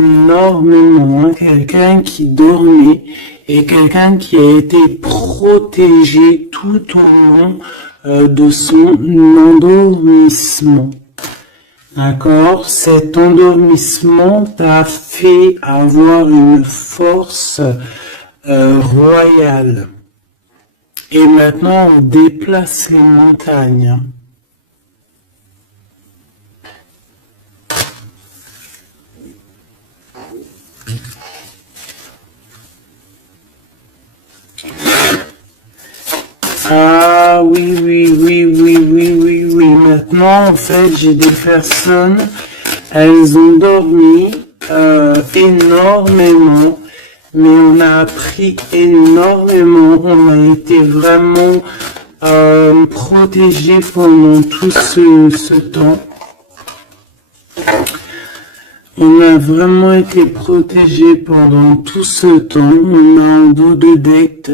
énormément, hein, quelqu'un qui dormait et quelqu'un qui a été protégé tout au long de son endormissement. D'accord? Cet endormissement t'a fait avoir une force royale. Et maintenant, on déplace les montagnes. Ah oui, oui, oui, oui, oui, oui, oui. Maintenant, en fait, j'ai des personnes, elles ont dormi énormément, mais on a appris énormément. On a été vraiment protégés pendant tout ce temps. On a vraiment été protégés pendant tout ce temps. On a un dos de deck.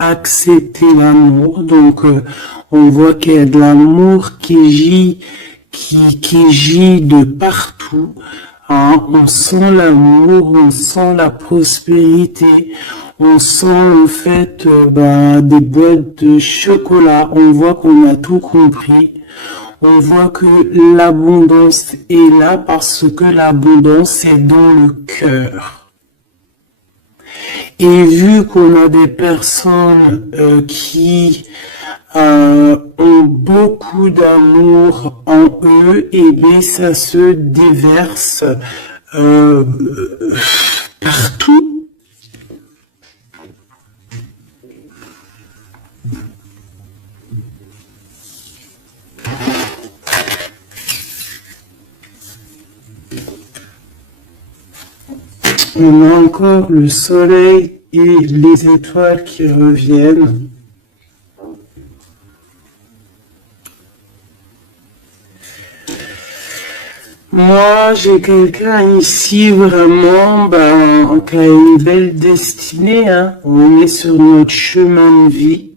Accepter l'amour. Donc, on voit qu'il y a de l'amour qui gît de partout. Hein. On sent l'amour, on sent la prospérité, on sent en fait des boîtes de chocolat. On voit qu'on a tout compris. On voit que l'abondance est là parce que l'abondance est dans le cœur. Et vu qu'on a des personnes qui ont beaucoup d'amour en eux, et bien ça se déverse partout. On a encore le soleil et les étoiles qui reviennent. Moi, j'ai quelqu'un ici vraiment qui a une belle destinée. Hein. On est sur notre chemin de vie.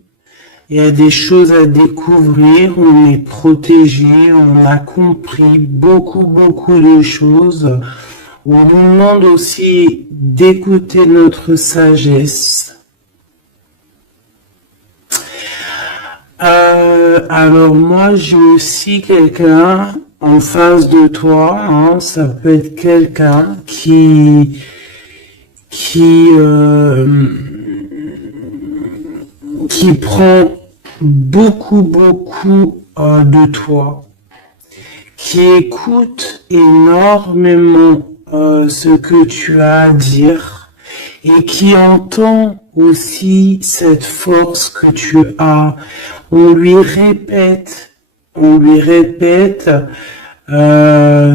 Il y a des choses à découvrir. On est protégé. On a compris beaucoup de choses. On nous demande aussi d'écouter notre sagesse. Alors moi, j'ai aussi quelqu'un en face de toi. Hein, ça peut être quelqu'un qui prend beaucoup de toi, qui écoute énormément ce que tu as à dire et qui entend aussi cette force que tu as. On lui répète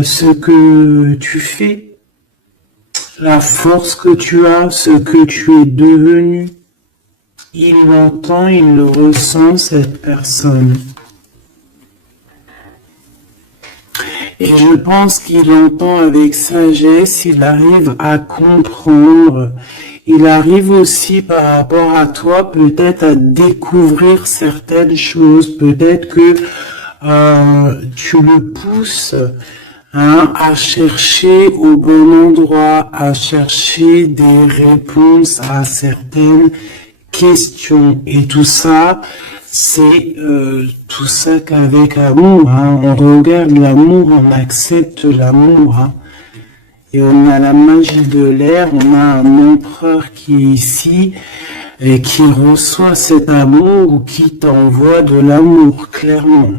ce que tu fais, la force que tu as, ce que tu es devenu. Il l'entend, il le ressent, cette personne. Et je pense qu'il entend avec sagesse, il arrive à comprendre, il arrive aussi par rapport à toi peut-être à découvrir certaines choses, peut-être que tu le pousses à chercher au bon endroit, à chercher des réponses à certaines questions. Et tout ça, c'est tout ça qu'avec amour, hein. On regarde l'amour, on accepte l'amour, hein. Et on a la magie de l'air, on a un empereur qui est ici et qui reçoit cet amour ou qui t'envoie de l'amour, clairement.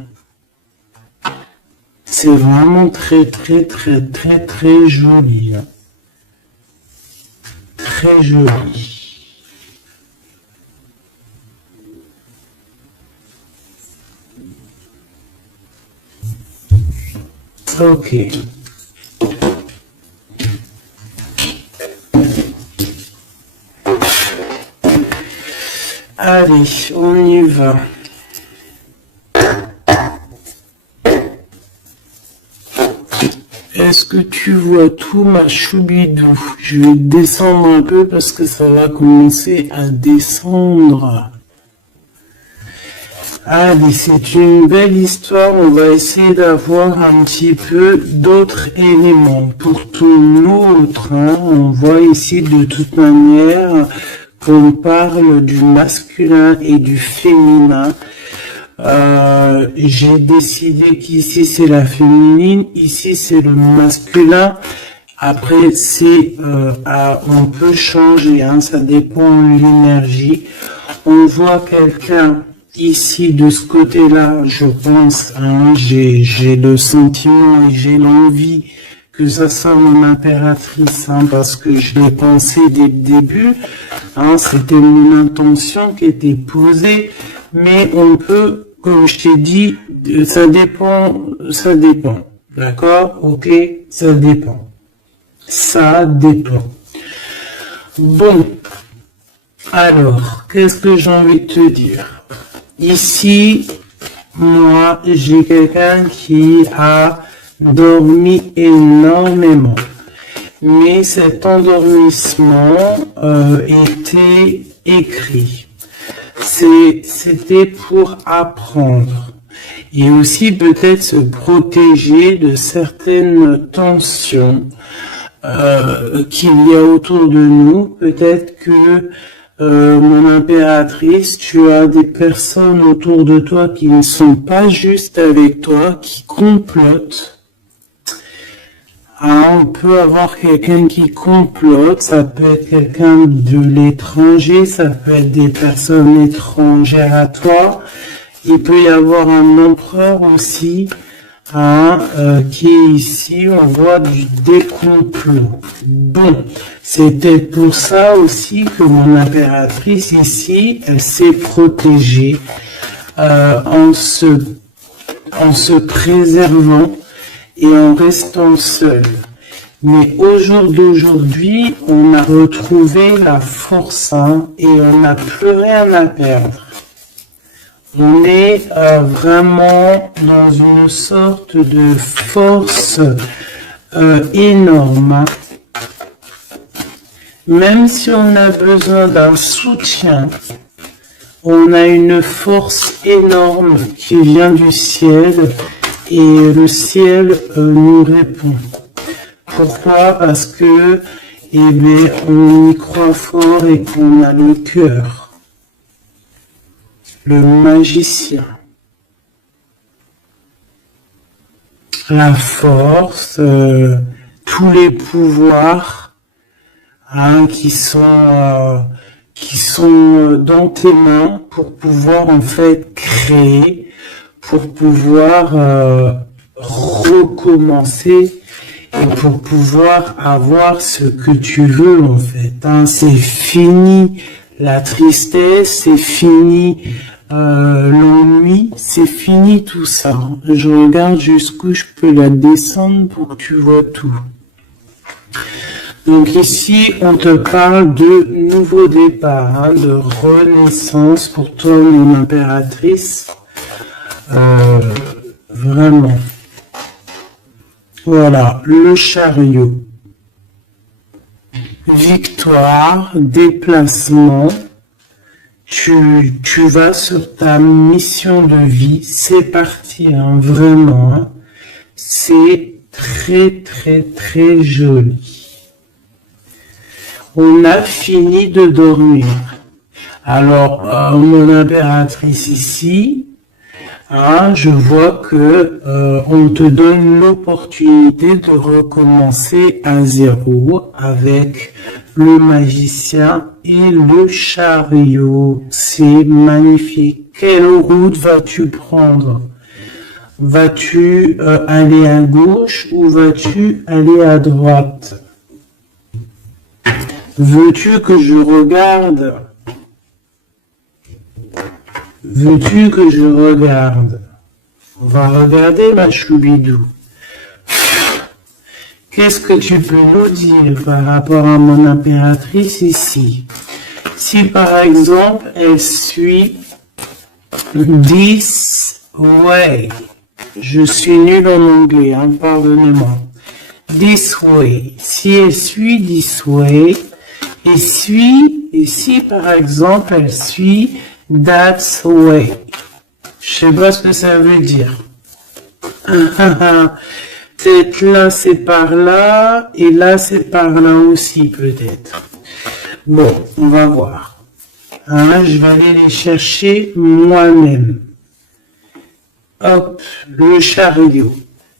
C'est vraiment très joli, hein. Très joli. Ok. Allez, on y va. Est-ce que tu vois tout ma choubidou? Je vais descendre un peu parce que ça va commencer à descendre. Allez, c'est une belle histoire. On va essayer d'avoir un petit peu d'autres éléments. Pour tout l'autre, hein, on voit ici de toute manière qu'on parle du masculin et du féminin. J'ai décidé qu'ici c'est la féminine, ici c'est le masculin. Après, c'est on peut changer, hein, ça dépend de l'énergie. On voit quelqu'un ici de ce côté-là, je pense, hein, j'ai le sentiment et j'ai l'envie que ça soit mon impératrice, hein, parce que je l'ai pensé dès le début, hein, c'était mon intention qui était posée, mais on peut, comme je t'ai dit, ça dépend, d'accord, ok, ça dépend. Ça dépend. Bon, alors, qu'est-ce que j'ai envie de te dire? Ici, moi, j'ai quelqu'un qui a dormi énormément. Mais cet endormissement était écrit. C'était pour apprendre. Et aussi peut-être se protéger de certaines tensions qu'il y a autour de nous. Peut-être que mon impératrice, tu as des personnes autour de toi qui ne sont pas juste avec toi, qui complotent. Ah, on peut avoir quelqu'un qui complote, ça peut être quelqu'un de l'étranger, ça peut être des personnes étrangères à toi. Il peut y avoir un empereur aussi, hein, qui est ici, on voit des complots. Bon, c'est peut-être pour ça aussi que mon impératrice ici, elle s'est protégée en se préservant et en restant seule. Mais au jour d'aujourd'hui, on a retrouvé la force, hein, et on n'a plus rien à perdre. On est vraiment dans une sorte de force énorme. Même si on a besoin d'un soutien, on a une force énorme qui vient du ciel et le ciel nous répond. Pourquoi? Parce que, eh bien, on y croit fort et qu'on a le cœur. Le magicien, la force, tous les pouvoirs, hein, qui sont dans tes mains pour pouvoir en fait créer, pour pouvoir recommencer et pour pouvoir avoir ce que tu veux en fait. Hein. C'est fini la tristesse, c'est fini l'ennui, c'est fini tout ça. Je regarde jusqu'où je peux la descendre pour que tu vois tout. Donc ici, on te parle de nouveau départ, hein, de renaissance pour toi, mon impératrice. Vraiment. Voilà, le chariot. Victoire, déplacement. Tu vas sur ta mission de vie. C'est parti, hein, vraiment. Hein. C'est très, très, très joli. On a fini de dormir. Alors, mon impératrice ici, hein, je vois que on te donne l'opportunité de recommencer à zéro avec le magicien et le chariot. C'est magnifique. Quelle route vas-tu prendre? Vas-tu aller à gauche ou vas-tu aller à droite? Veux-tu que je regarde? Veux-tu que je regarde? On va regarder, ma choubidou. Qu'est-ce que tu peux nous dire par rapport à mon impératrice ici? Si par exemple, elle suit this way. Je suis nul en anglais, hein, pardonnez-moi. This way. Si elle suit this way, et si par exemple, elle suit that way. Je sais pas ce que ça veut dire. Peut-être là c'est par là, et là c'est par là aussi peut-être. Bon, on va voir. Hein, je vais aller les chercher moi-même. Hop, le chariot.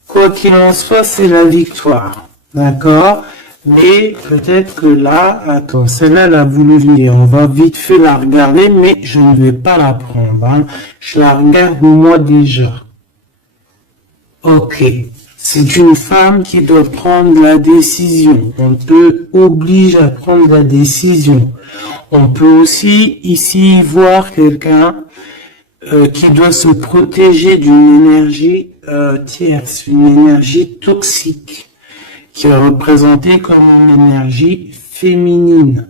Quoi qu'il en soit, c'est la victoire. D'accord? Mais peut-être que là, attends, celle-là, elle a voulu venir. On va vite fait la regarder, mais je ne vais pas la prendre. Hein. Je la regarde moi déjà. Ok. C'est une femme qui doit prendre la décision. On te oblige à prendre la décision. On peut aussi ici voir quelqu'un qui doit se protéger d'une énergie tierce, une énergie toxique, qui est représentée comme une énergie féminine.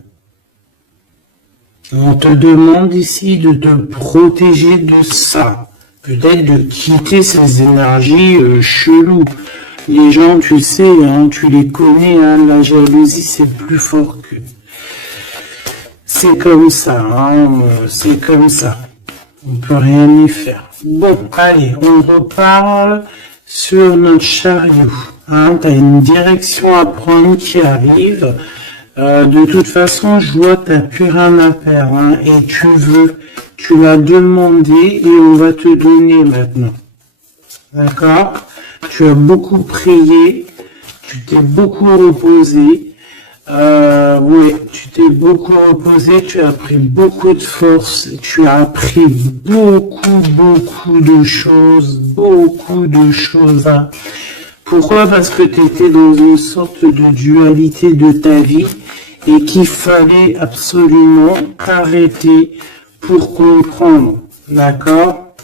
On te demande ici de te protéger de ça. Peut-être de quitter ces énergies cheloues. Les gens, tu sais, hein, tu les connais, hein, la jalousie, c'est plus fort que... C'est comme ça, hein, c'est comme ça. On peut rien y faire. Bon, allez, on reparle sur notre chariot. Hein, tu as une direction à prendre qui arrive. De toute façon, je vois que tu n'as plus rien à faire. Hein, et tu l'as demandé et on va te donner maintenant. D'accord? Tu as beaucoup prié, tu t'es beaucoup reposé. Oui, tu t'es beaucoup reposé, tu as pris beaucoup de force, tu as appris beaucoup de choses, hein. Pourquoi? Parce que tu étais dans une sorte de dualité de ta vie et qu'il fallait absolument t'arrêter pour comprendre, d'accord?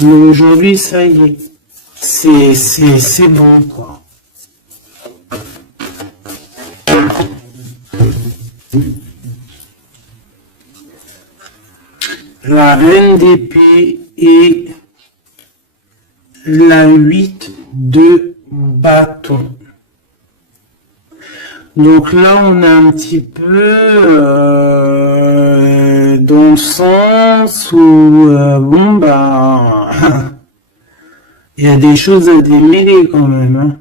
Mais aujourd'hui, ça y est, c'est bon, quoi. La reine d'épée et la 8 de bâton. Donc là, on a un petit peu dans le sens où, bon, bah, il y a des choses à démêler quand même. Hein.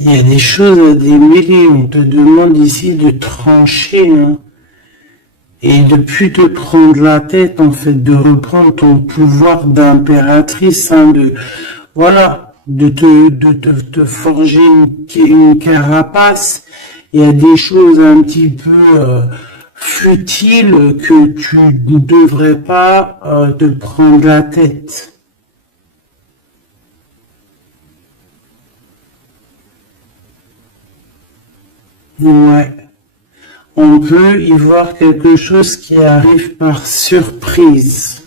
Il y a des choses à démêler. On te demande ici de trancher. Hein. Et de plus te prendre la tête, en fait, de reprendre ton pouvoir d'impératrice, hein, voilà, de te forger une carapace. Il y a des choses un petit peu futiles que tu ne devrais pas te prendre la tête. Ouais. On peut y voir quelque chose qui arrive par surprise.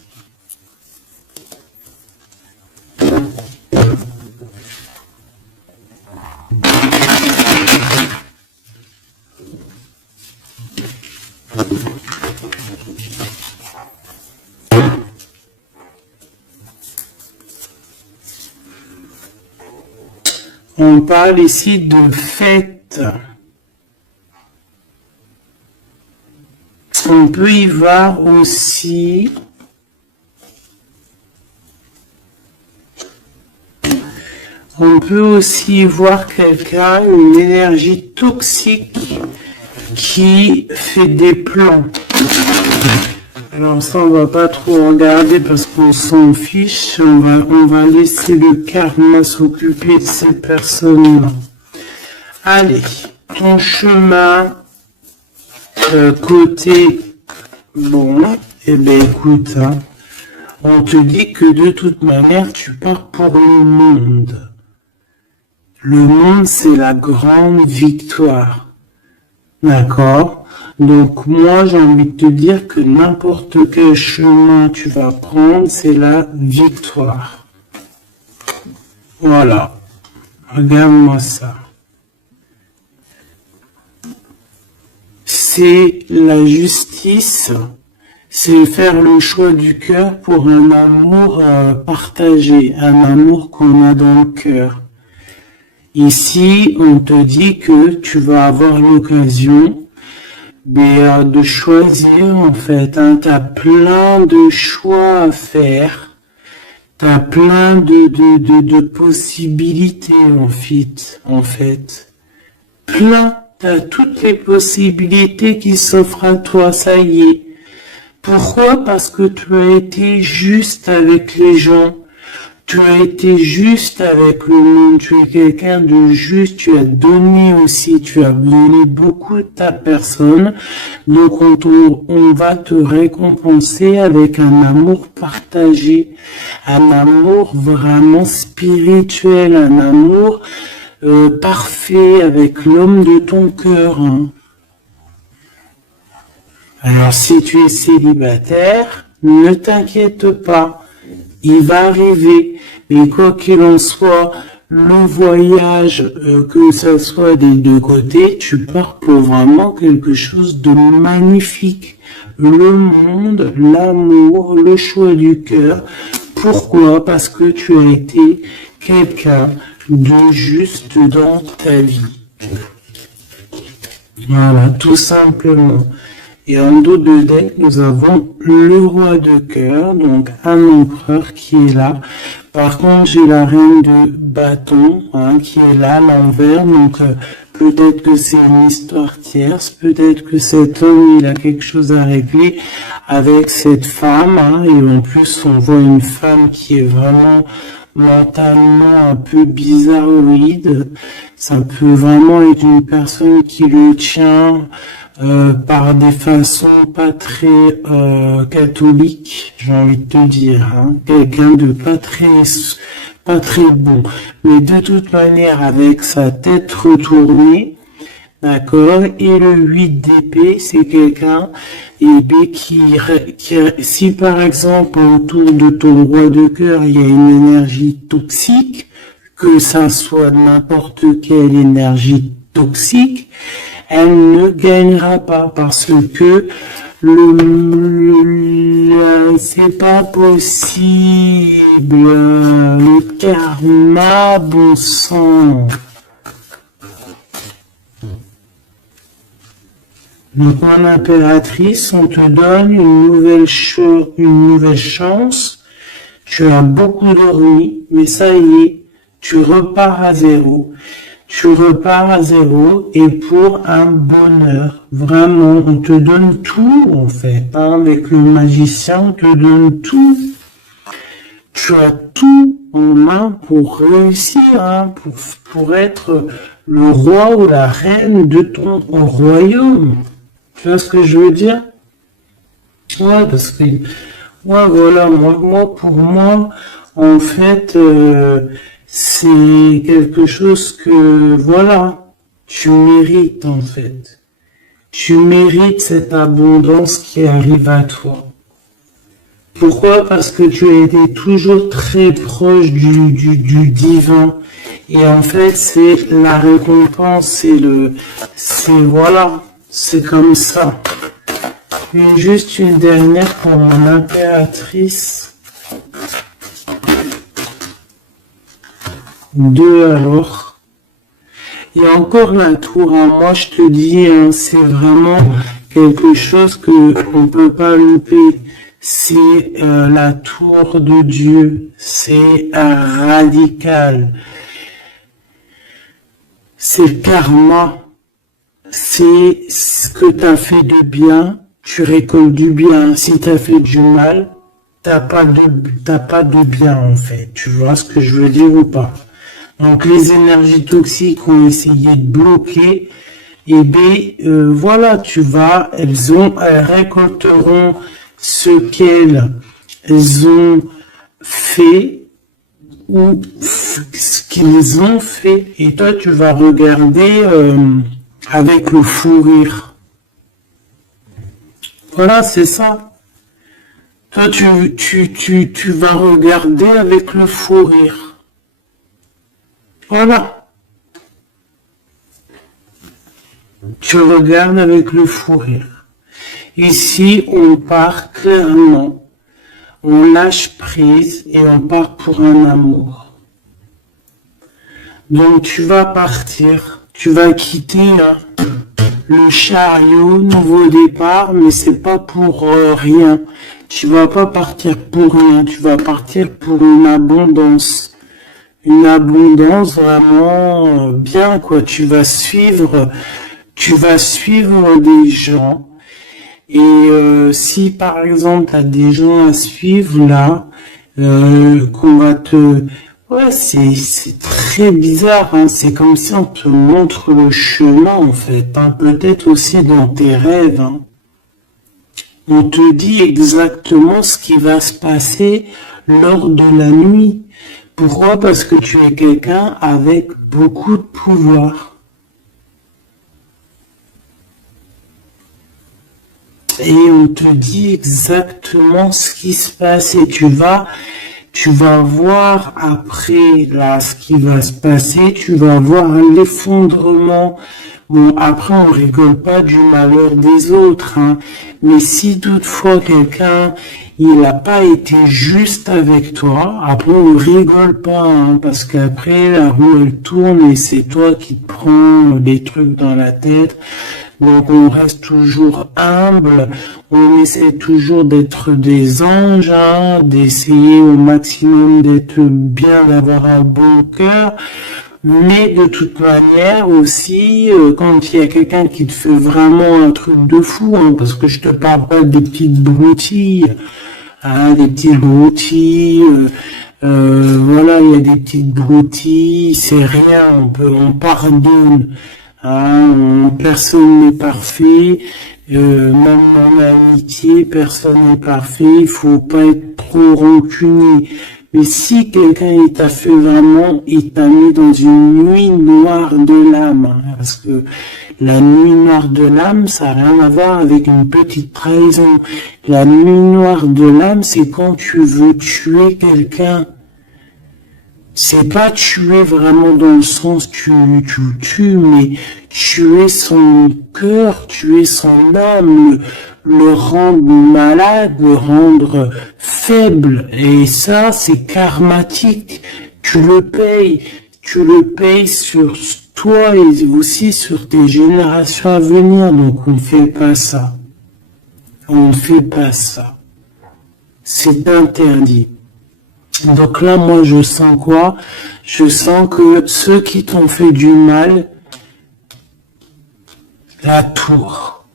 On parle ici de fête. On peut y voir aussi voir quelqu'un, une énergie toxique qui fait des plans. Alors ça, on va pas trop regarder parce qu'on s'en fiche. On va laisser le karma s'occuper de ces personnes-là. Allez, ton chemin côté bon, eh bien écoute, hein, on te dit que de toute manière, tu pars pour le monde. Le monde, c'est la grande victoire. D'accord? Donc moi, j'ai envie de te dire que n'importe quel chemin tu vas prendre, c'est la victoire. Voilà. Regarde-moi ça. C'est la justice, c'est faire le choix du cœur pour un amour partagé, un amour qu'on a dans le cœur. Ici, on te dit que tu vas avoir l'occasion mais de choisir en fait. Hein. Tu as plein de choix à faire. Tu as plein de possibilités en fait. Plein. Tu as toutes les possibilités qui s'offrent à toi, ça y est. Pourquoi? Parce que tu as été juste avec les gens. Tu as été juste avec le monde, tu es quelqu'un de juste, tu as donné aussi, tu as donné beaucoup de ta personne, donc on va te récompenser avec un amour partagé, un amour vraiment spirituel, un amour parfait avec l'homme de ton cœur. Hein. Alors si tu es célibataire, ne t'inquiète pas. Il va arriver, mais quoi qu'il en soit, le voyage, que ça soit des deux côtés, tu pars pour vraiment quelque chose de magnifique. Le monde, l'amour, le choix du cœur. Pourquoi? Parce que tu as été quelqu'un de juste dans ta vie. Voilà, tout simplement. Et en dos de deck, nous avons le roi de cœur, donc un empereur qui est là. Par contre, j'ai la reine de bâton qui est là à l'envers. Donc peut-être que c'est une histoire tierce, peut-être que cet homme il a quelque chose à régler avec cette femme. Et en plus, on voit une femme qui est vraiment mentalement un peu bizarroïde. Ça peut vraiment être une personne qui le tient par des façons pas très catholiques, j'ai envie de te dire, quelqu'un de pas très bon, mais de toute manière avec sa tête retournée, d'accord, et le 8 d'épée, c'est quelqu'un qui, si par exemple autour de ton roi de cœur il y a une énergie toxique, que ça soit n'importe quelle énergie toxique, elle ne gagnera pas parce que c'est pas possible. Le karma, bon sang. Donc en impératrice, on te donne une nouvelle chance. Tu as beaucoup dormi, mais ça y est, tu repars à zéro. Tu repars à zéro et pour un bonheur. Vraiment, on te donne tout en fait. Avec le magicien, on te donne tout. Tu as tout en main pour réussir, pour être le roi ou la reine de ton royaume. Tu vois ce que je veux dire? Ouais, parce que, ouais, voilà, pour moi, en fait, c'est quelque chose que, voilà, tu mérites en fait. Tu mérites cette abondance qui arrive à toi. Pourquoi? Parce que tu as été toujours très proche du divin. Et en fait, c'est la récompense, voilà, c'est comme ça. Et juste une dernière pour mon impératrice. 2 alors. Il y a encore la tour. Moi, je te dis, c'est vraiment quelque chose que on peut pas louper. C'est la tour de Dieu. C'est radical. C'est karma. C'est ce que tu as fait de bien, tu récoltes du bien. Si tu as fait du mal, t'as pas de bien en fait. Tu vois ce que je veux dire ou pas? Donc les énergies toxiques ont essayé de bloquer. Et bien voilà, elles récolteront ce qu'elles ont fait ou ce qu'ils ont fait. Et toi, tu vas regarder avec le fou rire. Voilà, c'est ça. Toi, tu vas regarder avec le fou rire. Voilà. Tu regardes avec le fou rire. Ici, on part clairement. On lâche prise et on part pour un amour. Donc, tu vas partir. Tu vas quitter le chariot, nouveau départ, mais c'est pas pour rien. Tu vas pas partir pour rien, tu vas partir pour une abondance. Une abondance vraiment bien, quoi. Tu vas suivre des gens. Et si par exemple tu as des gens à suivre là, qu'on va te... Ouais, c'est très bizarre, hein. C'est comme si on te montre le chemin en fait, hein. Peut-être aussi dans tes rêves, hein. On te dit exactement ce qui va se passer lors de la nuit. Pourquoi? Parce que tu es quelqu'un avec beaucoup de pouvoir. Et on te dit exactement ce qui se passe et tu vas voir après là ce qui va se passer, tu vas voir l'effondrement. Bon, après on rigole pas du malheur des autres, hein, mais si toutefois quelqu'un il n'a pas été juste avec toi, après on rigole pas, hein, parce qu'après la roue elle tourne et c'est toi qui te prends des trucs dans la tête. Donc on reste toujours humble, on essaie toujours d'être des anges, hein, d'essayer au maximum d'être bien, d'avoir un bon cœur. Mais de toute manière aussi, quand il y a quelqu'un qui te fait vraiment un truc de fou, hein, parce que je te parle pas des petites broutilles, hein, des petites broutilles, voilà, il y a des petites broutilles, c'est rien, on pardonne. Hein, personne n'est parfait, même en amitié, personne n'est parfait, il faut pas être trop rancunier. Mais si quelqu'un il t'a fait vraiment, il t'a mis dans une nuit noire de l'âme, hein, parce que la nuit noire de l'âme, ça n'a rien à voir avec une petite trahison. La nuit noire de l'âme, c'est quand tu veux tuer quelqu'un. C'est pas tuer vraiment dans le sens tu tues, mais tuer son cœur, tuer son âme, le rendre malade, le rendre faible. Et ça, c'est karmatique. Tu le payes sur toi et aussi sur tes générations à venir. Donc on ne fait pas ça. On ne fait pas ça. C'est interdit. Donc là, moi, je sens quoi? Je sens que ceux qui t'ont fait du mal, la tour.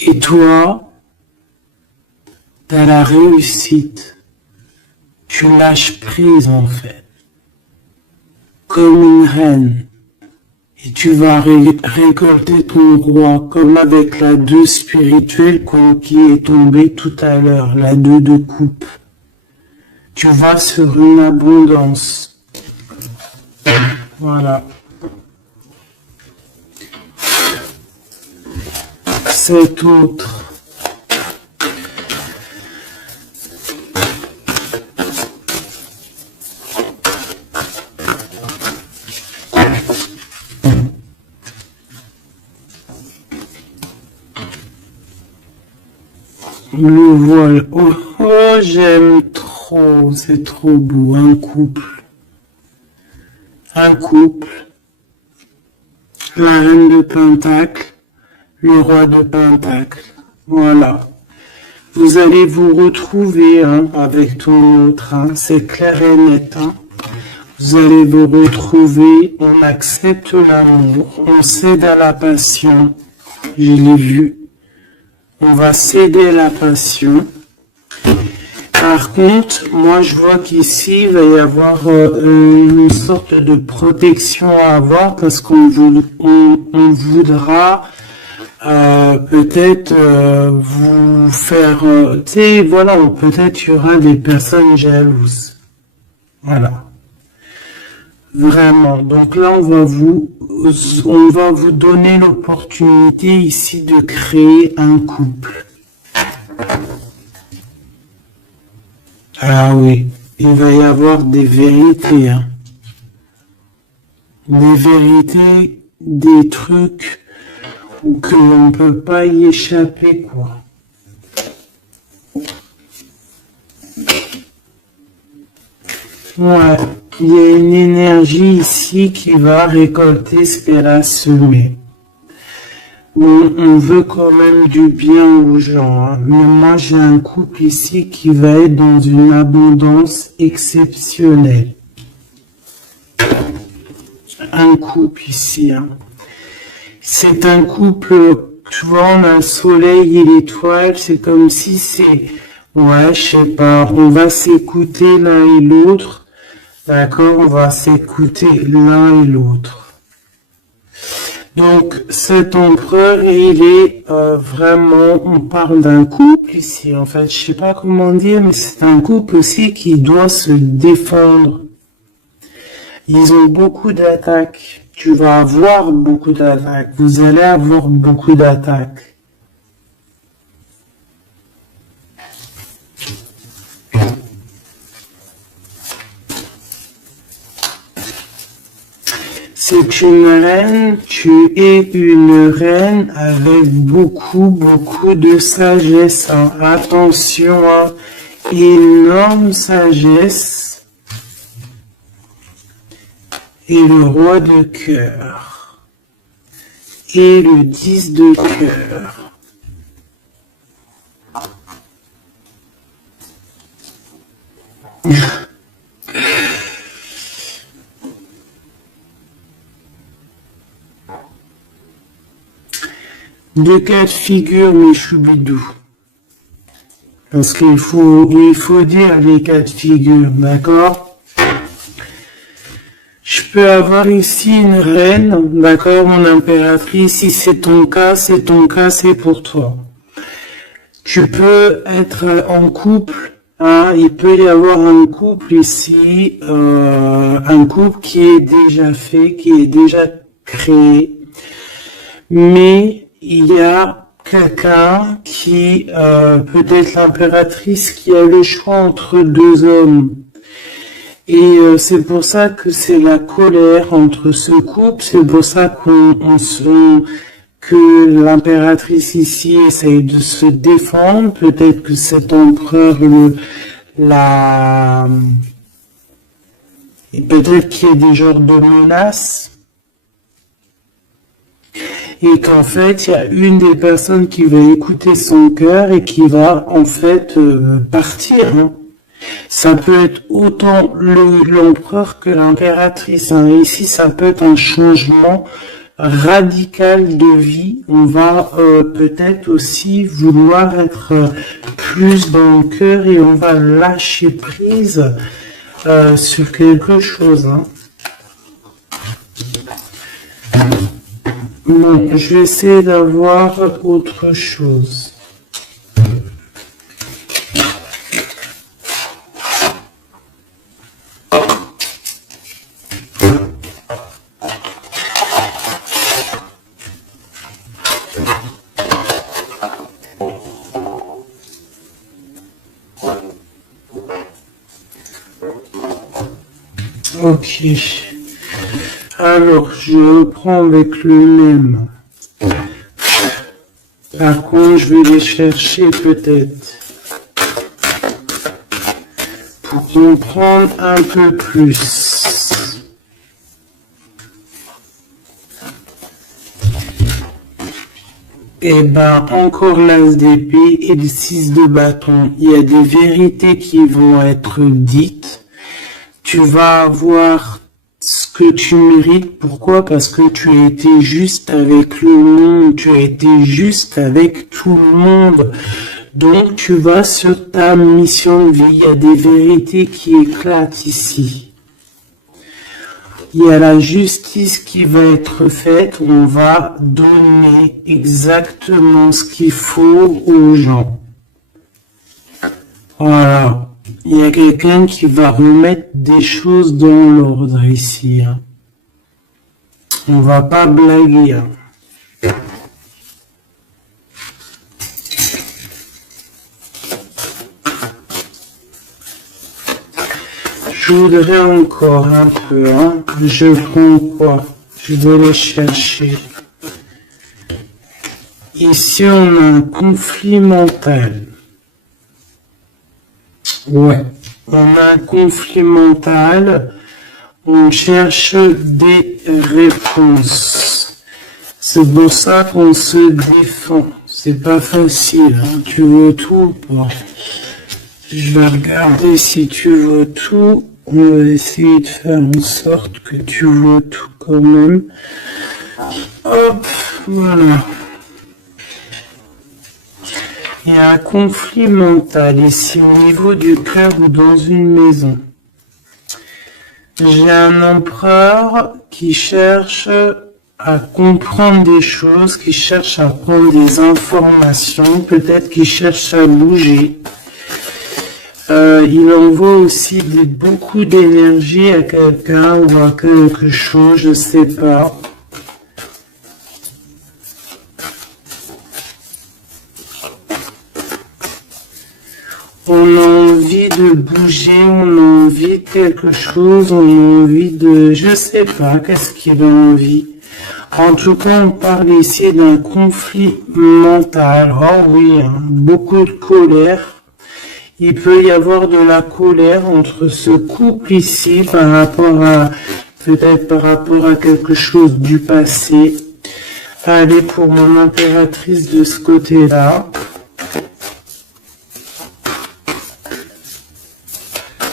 Et toi, t'as la réussite. Tu lâches prise, en fait. Comme une reine. Et tu vas récolter ton roi, comme avec la 2 spirituelle qui est tombée tout à l'heure, la 2 de coupe. Tu vas sur une abondance. Voilà. Cet autre. Le voile. Oh, oh, j'aime trop. C'est trop beau. Un couple. Un couple. La reine de Pentacle. Le roi de Pentacle. Voilà. Vous allez vous retrouver, hein, avec ton autre. Hein. C'est clair et net. Hein. Vous allez vous retrouver. On accepte l'amour. On cède à la passion. Je l'ai vu. On va céder la passion. Par contre, moi je vois qu'ici il va y avoir une sorte de protection à avoir parce qu'on voudra peut-être vous faire, tu sais, voilà, peut-être il y aura des personnes jalouses. Voilà. Vraiment. Donc là, on va vous donner l'opportunité ici de créer un couple. Ah oui, il va y avoir des vérités, hein. Des vérités, des trucs que l'on ne peut pas y échapper, quoi. Ouais. Il y a une énergie ici qui va récolter ce qu'elle a semé. Bon, on veut quand même du bien aux gens, hein. Mais moi j'ai un couple ici qui va être dans une abondance exceptionnelle. Un couple ici, hein. C'est un couple, tu vois, on a le soleil et l'étoile, c'est comme si c'est, ouais, je sais pas, on va s'écouter l'un et l'autre, d'accord, on va s'écouter l'un et l'autre. Donc, cet empereur, il est vraiment, on parle d'un couple ici, en fait, je sais pas comment dire, mais c'est un couple aussi qui doit se défendre. Ils ont beaucoup d'attaques. Tu vas avoir beaucoup d'attaques. Vous allez avoir beaucoup d'attaques. C'est une reine, tu es une reine avec beaucoup de sagesse, hein. Attention, hein. Énorme sagesse. Et le roi de cœur. Et le 10 de cœur. Deux cas de figure, mes choubidous. Parce qu'il faut dire les cas de figure, d'accord? Je peux avoir ici une reine, d'accord, mon impératrice, si c'est ton cas, c'est ton cas, c'est pour toi. Tu peux être en couple, hein, il peut y avoir un couple ici, un couple qui est déjà fait, qui est déjà créé, mais il y a quelqu'un qui, peut-être l'impératrice, qui a le choix entre deux hommes. Et c'est pour ça que c'est la colère entre ce couple, c'est pour ça que l'impératrice ici essaye de se défendre, peut-être que cet empereur peut-être qu'il y a des genres de menaces, et qu'en fait, il y a une des personnes qui va écouter son cœur et qui va en fait partir, hein. Ça peut être autant l'empereur que l'impératrice, hein. Ici, ça peut être un changement radical de vie. On va peut-être aussi vouloir être plus dans le cœur et on va lâcher prise sur quelque chose, hein. Bon, je vais essayer d'avoir autre chose. Ok. Alors, je reprends avec le même. Par contre, je vais les chercher peut-être pour comprendre un peu plus. Et ben, encore l'as d'épée et le 6 de bâton. Il y a des vérités qui vont être dites. Tu vas avoir ce que tu mérites. Pourquoi? Parce que tu as été juste avec le monde, tu as été juste avec tout le monde. Donc tu vas sur ta mission de vie. Il y a des vérités qui éclatent ici. Il y a la justice qui va être faite. On va donner exactement ce qu'il faut aux gens. Voilà. Il y a quelqu'un qui va remettre des choses dans l'ordre ici, hein. On va pas blaguer, hein. Je voudrais encore un peu, hein. Je prends quoi? Je vais les chercher. Ici, on a un conflit mental. Ouais, on a un conflit mental On cherche des réponses. C'est pour ça qu'on se défend. C'est pas facile, hein. Tu veux tout ou pas? Je vais regarder si tu veux tout. On va essayer de faire en sorte que tu veux tout quand même. Hop, voilà. Il y a un conflit mental ici au niveau du cœur ou dans une maison. J'ai un empereur qui cherche à comprendre des choses, qui cherche à prendre des informations, peut-être qui cherche à bouger. Il envoie aussi beaucoup d'énergie à quelqu'un ou à quelque chose, je sais pas. On a envie de bouger, on a envie de quelque chose, on a envie de... Je sais pas, qu'est-ce qu'il a envie. En tout cas, on parle ici d'un conflit mental. Oh oui, hein, beaucoup de colère. Il peut y avoir de la colère entre ce couple ici par rapport à... peut-être par rapport à quelque chose du passé. Allez, pour mon impératrice de ce côté-là.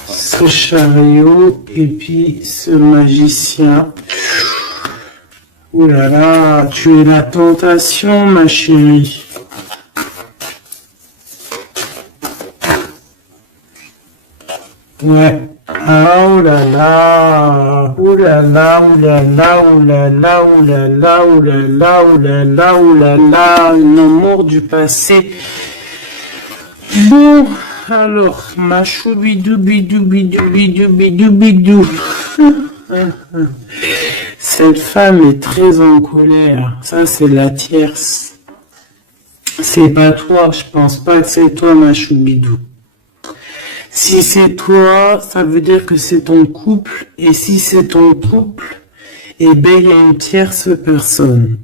Ce chariot et puis ce magicien. Ouh là là, tu es la tentation, ma chérie. Ouais. Ah, oh là là. Ouh là là, ouh là là, ouh là là, ouh là là, ouh là là, ouh là là, ouh là là. Un amour du passé. Bon. Alors, ma choubidou bidou bidou bidou bidou bidou. Cette femme est très en colère. Ça, c'est la tierce. C'est pas toi, je pense pas que c'est toi, ma choubidou. Si c'est toi, ça veut dire que c'est ton couple. Et si c'est ton couple, eh ben, il y a une tierce personne.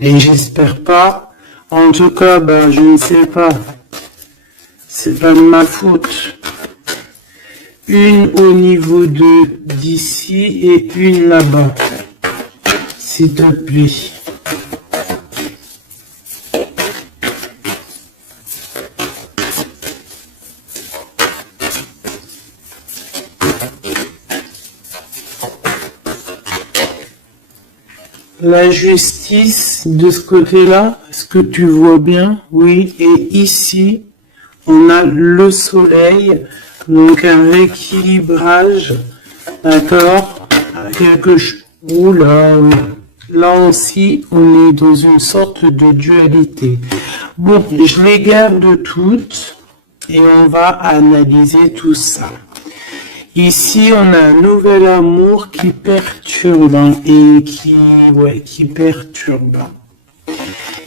Et j'espère pas. En tout cas, bah, je ne sais pas. C'est pas de ma faute. Une au niveau d'ici et une là-bas. S'il te plaît. La justice de ce côté-là, est-ce que tu vois bien? Oui, et ici, on a le soleil, donc un rééquilibrage, d'accord? Quelque chose. Oula, là aussi, on est dans une sorte de dualité. Bon, je les garde toutes et on va analyser tout ça. Ici, on a un nouvel amour qui perturbe et qui perturbe.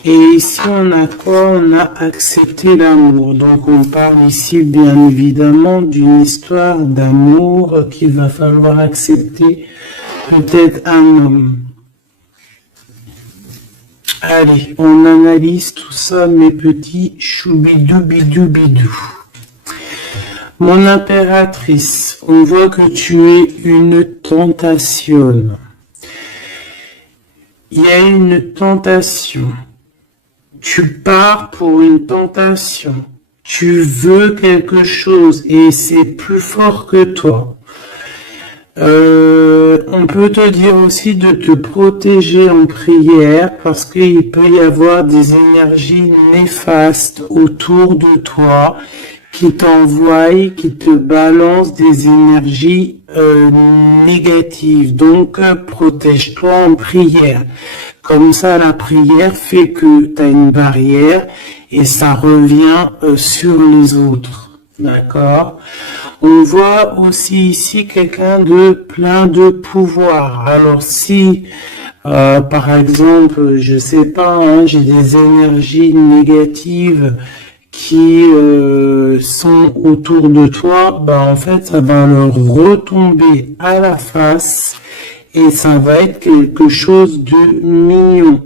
Et ici, on a quoi? On a accepté l'amour. Donc, on parle ici, bien évidemment, d'une histoire d'amour qu'il va falloir accepter. Peut-être un homme. Allez, on analyse tout ça, mes petits choubidou bidou bidou. Mon impératrice, on voit que tu es une tentation. Il y a une tentation. Tu pars pour une tentation. Tu veux quelque chose et c'est plus fort que toi. On peut te dire aussi de te protéger en prière parce qu'il peut y avoir des énergies néfastes autour de toi qui t'envoient, qui te balancent des énergies négatives. Donc, protège-toi en prière. Comme ça, la prière fait que tu as une barrière et ça revient sur les autres. D'accord? On voit aussi ici quelqu'un de plein de pouvoir. Alors, si, par exemple, je sais pas, hein, j'ai des énergies négatives qui sont autour de toi, bah en fait ça va leur retomber à la face et ça va être quelque chose de mignon,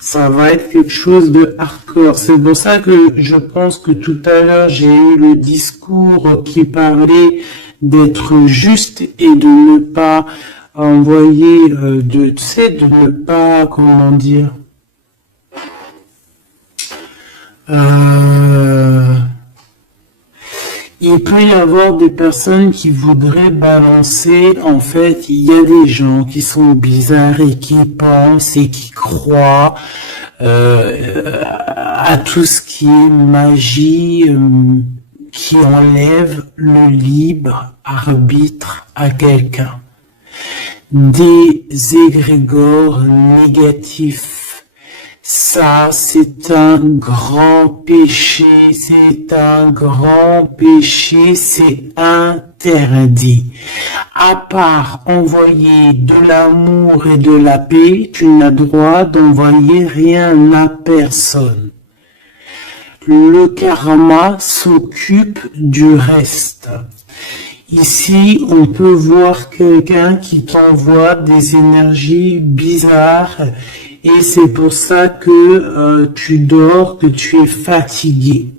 ça va être quelque chose de hardcore. C'est pour ça que je pense que tout à l'heure j'ai eu le discours qui parlait d'être juste et de ne pas envoyer, tu sais, de ne pas, comment dire, il peut y avoir des personnes qui voudraient balancer, en fait, il y a des gens qui sont bizarres et qui pensent et qui croient à tout ce qui est magie, qui enlève le libre arbitre à quelqu'un. Des égrégores négatifs. Ça, c'est un grand péché, c'est un grand péché, c'est interdit. À part envoyer de l'amour et de la paix, tu n'as droit d'envoyer rien à personne. Le karma s'occupe du reste. Ici, on peut voir quelqu'un qui t'envoie des énergies bizarres et c'est pour ça que tu dors, que tu es fatigué.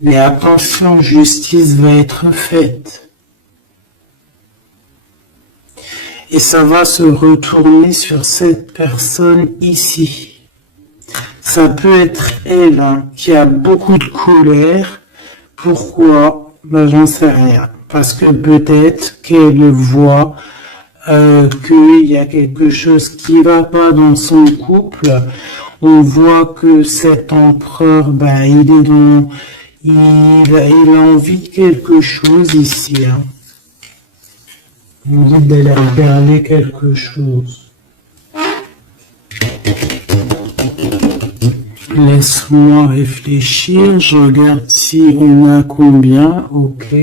Mais attention, justice va être faite. Et ça va se retourner sur cette personne ici. Ça peut être elle qui a beaucoup de colère. Pourquoi? Ben, j'en sais rien. Parce que peut-être qu'elle voit qu'il y a quelque chose qui va pas dans son couple. On voit que cet empereur, ben, il a envie de quelque chose ici. Il me dit d'aller regarder quelque chose. Laisse-moi réfléchir, je regarde si on a combien, ok.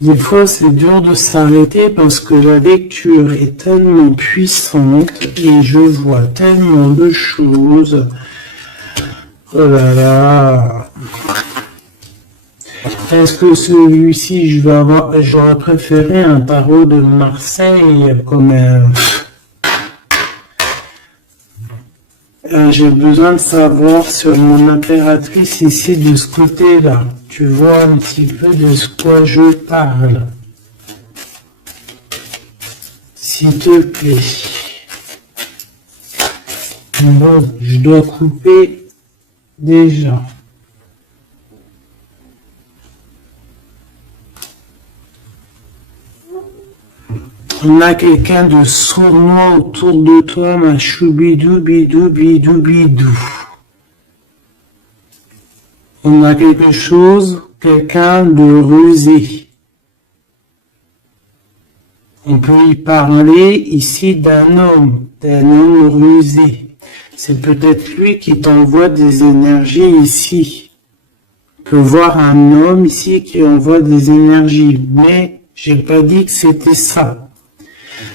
Des fois, c'est dur de s'arrêter parce que la lecture est tellement puissante et je vois tellement de choses. Oh là là. Est-ce que celui-ci, j'aurais préféré un tarot de Marseille comme un... J'ai besoin de savoir sur mon impératrice ici de ce côté-là. Tu vois un petit peu de ce quoi je parle. S'il te plaît. Bon, je dois couper déjà. On a quelqu'un de sournois autour de toi, ma choubidou, bidou, bidou, bidou. On a quelque chose, quelqu'un de rusé. On peut y parler ici d'un homme rusé. C'est peut-être lui qui t'envoie des énergies ici. On peut voir un homme ici qui envoie des énergies, mais j'ai pas dit que c'était ça.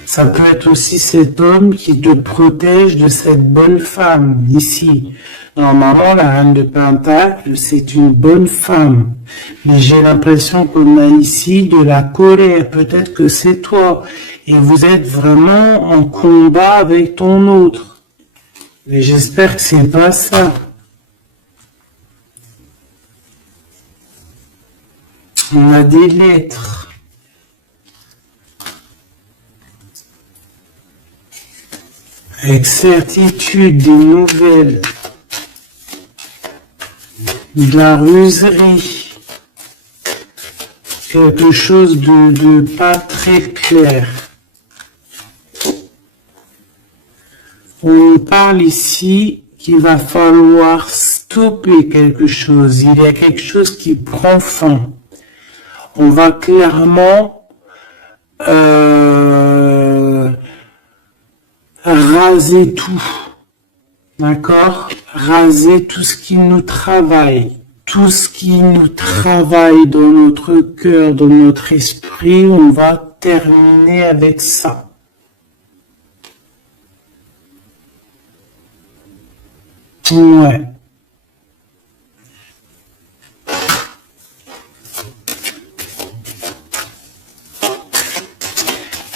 Ça peut être aussi cet homme qui te protège de cette bonne femme ici. Normalement, la reine de Pentacle, c'est une bonne femme. Mais j'ai l'impression qu'on a ici de la colère. Peut-être que c'est toi. Et vous êtes vraiment en combat avec ton autre. Mais j'espère que c'est pas ça. On a des lettres. Avec certitude, des nouvelles, de la ruserie, quelque chose de pas très clair. On nous parle ici qu'il va falloir stopper quelque chose. Il y a quelque chose qui prend fin. On va clairement raser tout, d'accord? Raser tout ce qui nous travaille, tout ce qui nous travaille dans notre cœur, dans notre esprit, on va terminer avec ça. Ouais.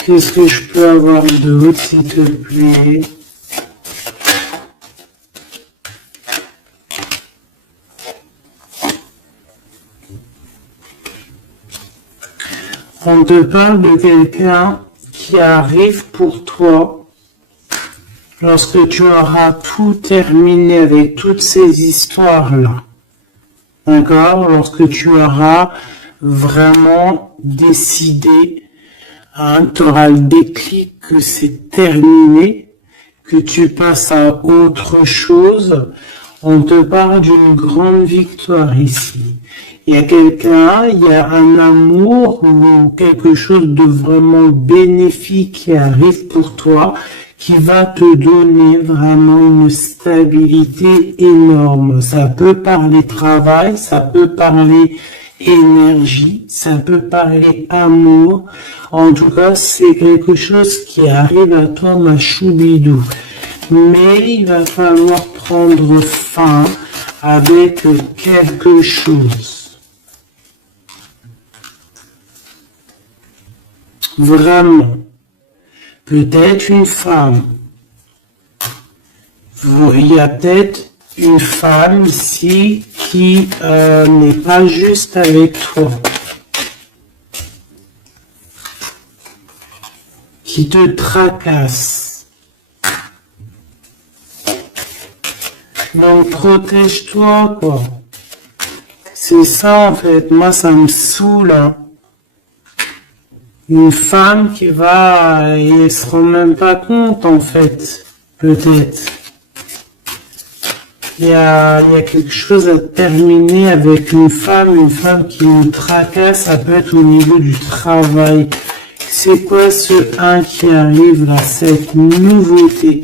Qu'est-ce que je peux avoir d'autre, s'il te plaît? On te parle de quelqu'un qui arrive pour toi lorsque tu auras tout terminé avec toutes ces histoires-là. D'accord? Lorsque tu auras vraiment décidé, tu auras le déclic que c'est terminé, que tu passes à autre chose. On te parle d'une grande victoire ici. Il y a quelqu'un, il y a un amour ou quelque chose de vraiment bénéfique qui arrive pour toi, qui va te donner vraiment une stabilité énorme. Ça peut parler travail, ça peut parler énergie, ça peut parler amour. En tout cas, c'est quelque chose qui arrive à toi, ma choubidou. Mais il va falloir prendre fin avec quelque chose. Vraiment. Peut-être une femme. Il y a peut-être une femme ici qui n'est pas juste avec toi. Qui te tracasse. Donc protège-toi, quoi. C'est ça en fait. Moi, ça me saoule, hein. Une femme qui va, et elle se rend même pas compte en fait, peut-être. Il y a quelque chose à terminer avec une femme qui nous tracasse, ça peut être au niveau du travail. C'est quoi ce 1 qui arrive là, cette nouveauté?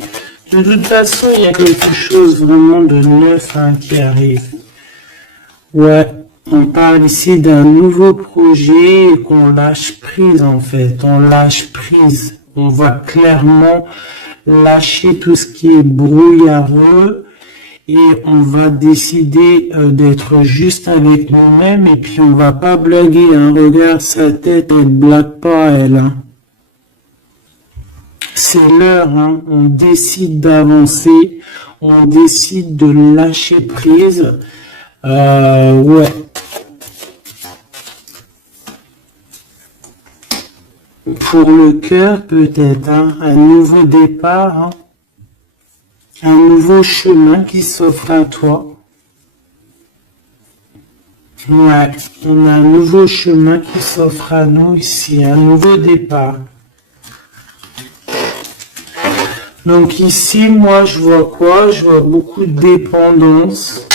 De toute façon, il y a quelque chose vraiment de neuf qui arrive. Ouais. On parle ici d'un nouveau projet qu'on lâche prise en fait, on lâche prise. On va clairement lâcher tout ce qui est brouillareux et on va décider d'être juste avec nous-mêmes et puis on va pas blaguer, hein. Regarde sa tête, elle blague pas elle. Hein. C'est l'heure, hein. On décide d'avancer, on décide de lâcher prise. Ouais. Pour le cœur, peut-être, hein, un nouveau départ, hein, un nouveau chemin qui s'offre à toi. Ouais, on a un nouveau chemin qui s'offre à nous ici, un nouveau départ. Donc ici, moi, je vois quoi? Je vois beaucoup de dépendance.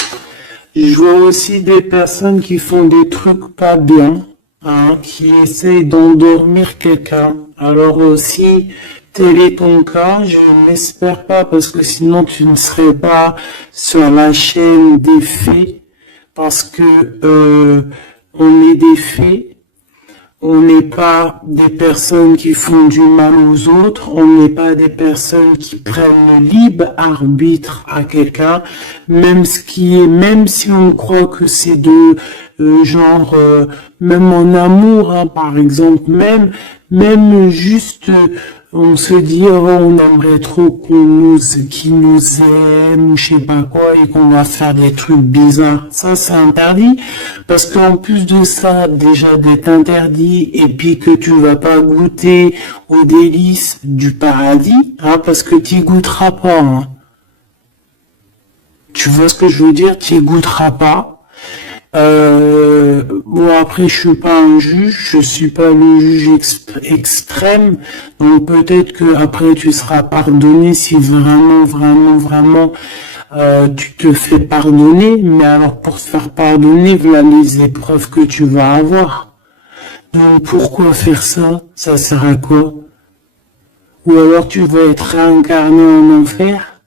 Je vois aussi des personnes qui font des trucs pas bien. Hein, qui essaye d'endormir quelqu'un. Alors aussi, tel est ton cas, je n'espère pas parce que sinon tu ne serais pas sur la chaîne des faits parce que on est des faits. On n'est pas des personnes qui font du mal aux autres, on n'est pas des personnes qui prennent le libre arbitre à quelqu'un, même si on croit que c'est de genre, même en amour, hein, par exemple, même juste, on se dit, oh, on aimerait trop qu'ils nous aiment, ou je sais pas quoi, et qu'on va faire des trucs bizarres. Ça, c'est interdit, parce qu'en plus de ça, déjà d'être interdit, et puis que tu vas pas goûter aux délices du paradis, hein, parce que tu goûteras pas, hein. Tu vois ce que je veux dire? Tu goûteras pas. Bon après je suis pas un juge, je suis pas le juge extrême, donc peut-être que après tu seras pardonné si vraiment tu te fais pardonner, mais alors pour te faire pardonner, voilà les épreuves que tu vas avoir. Donc pourquoi faire ça? Ça sert à quoi? Ou alors tu vas être réincarné en enfer?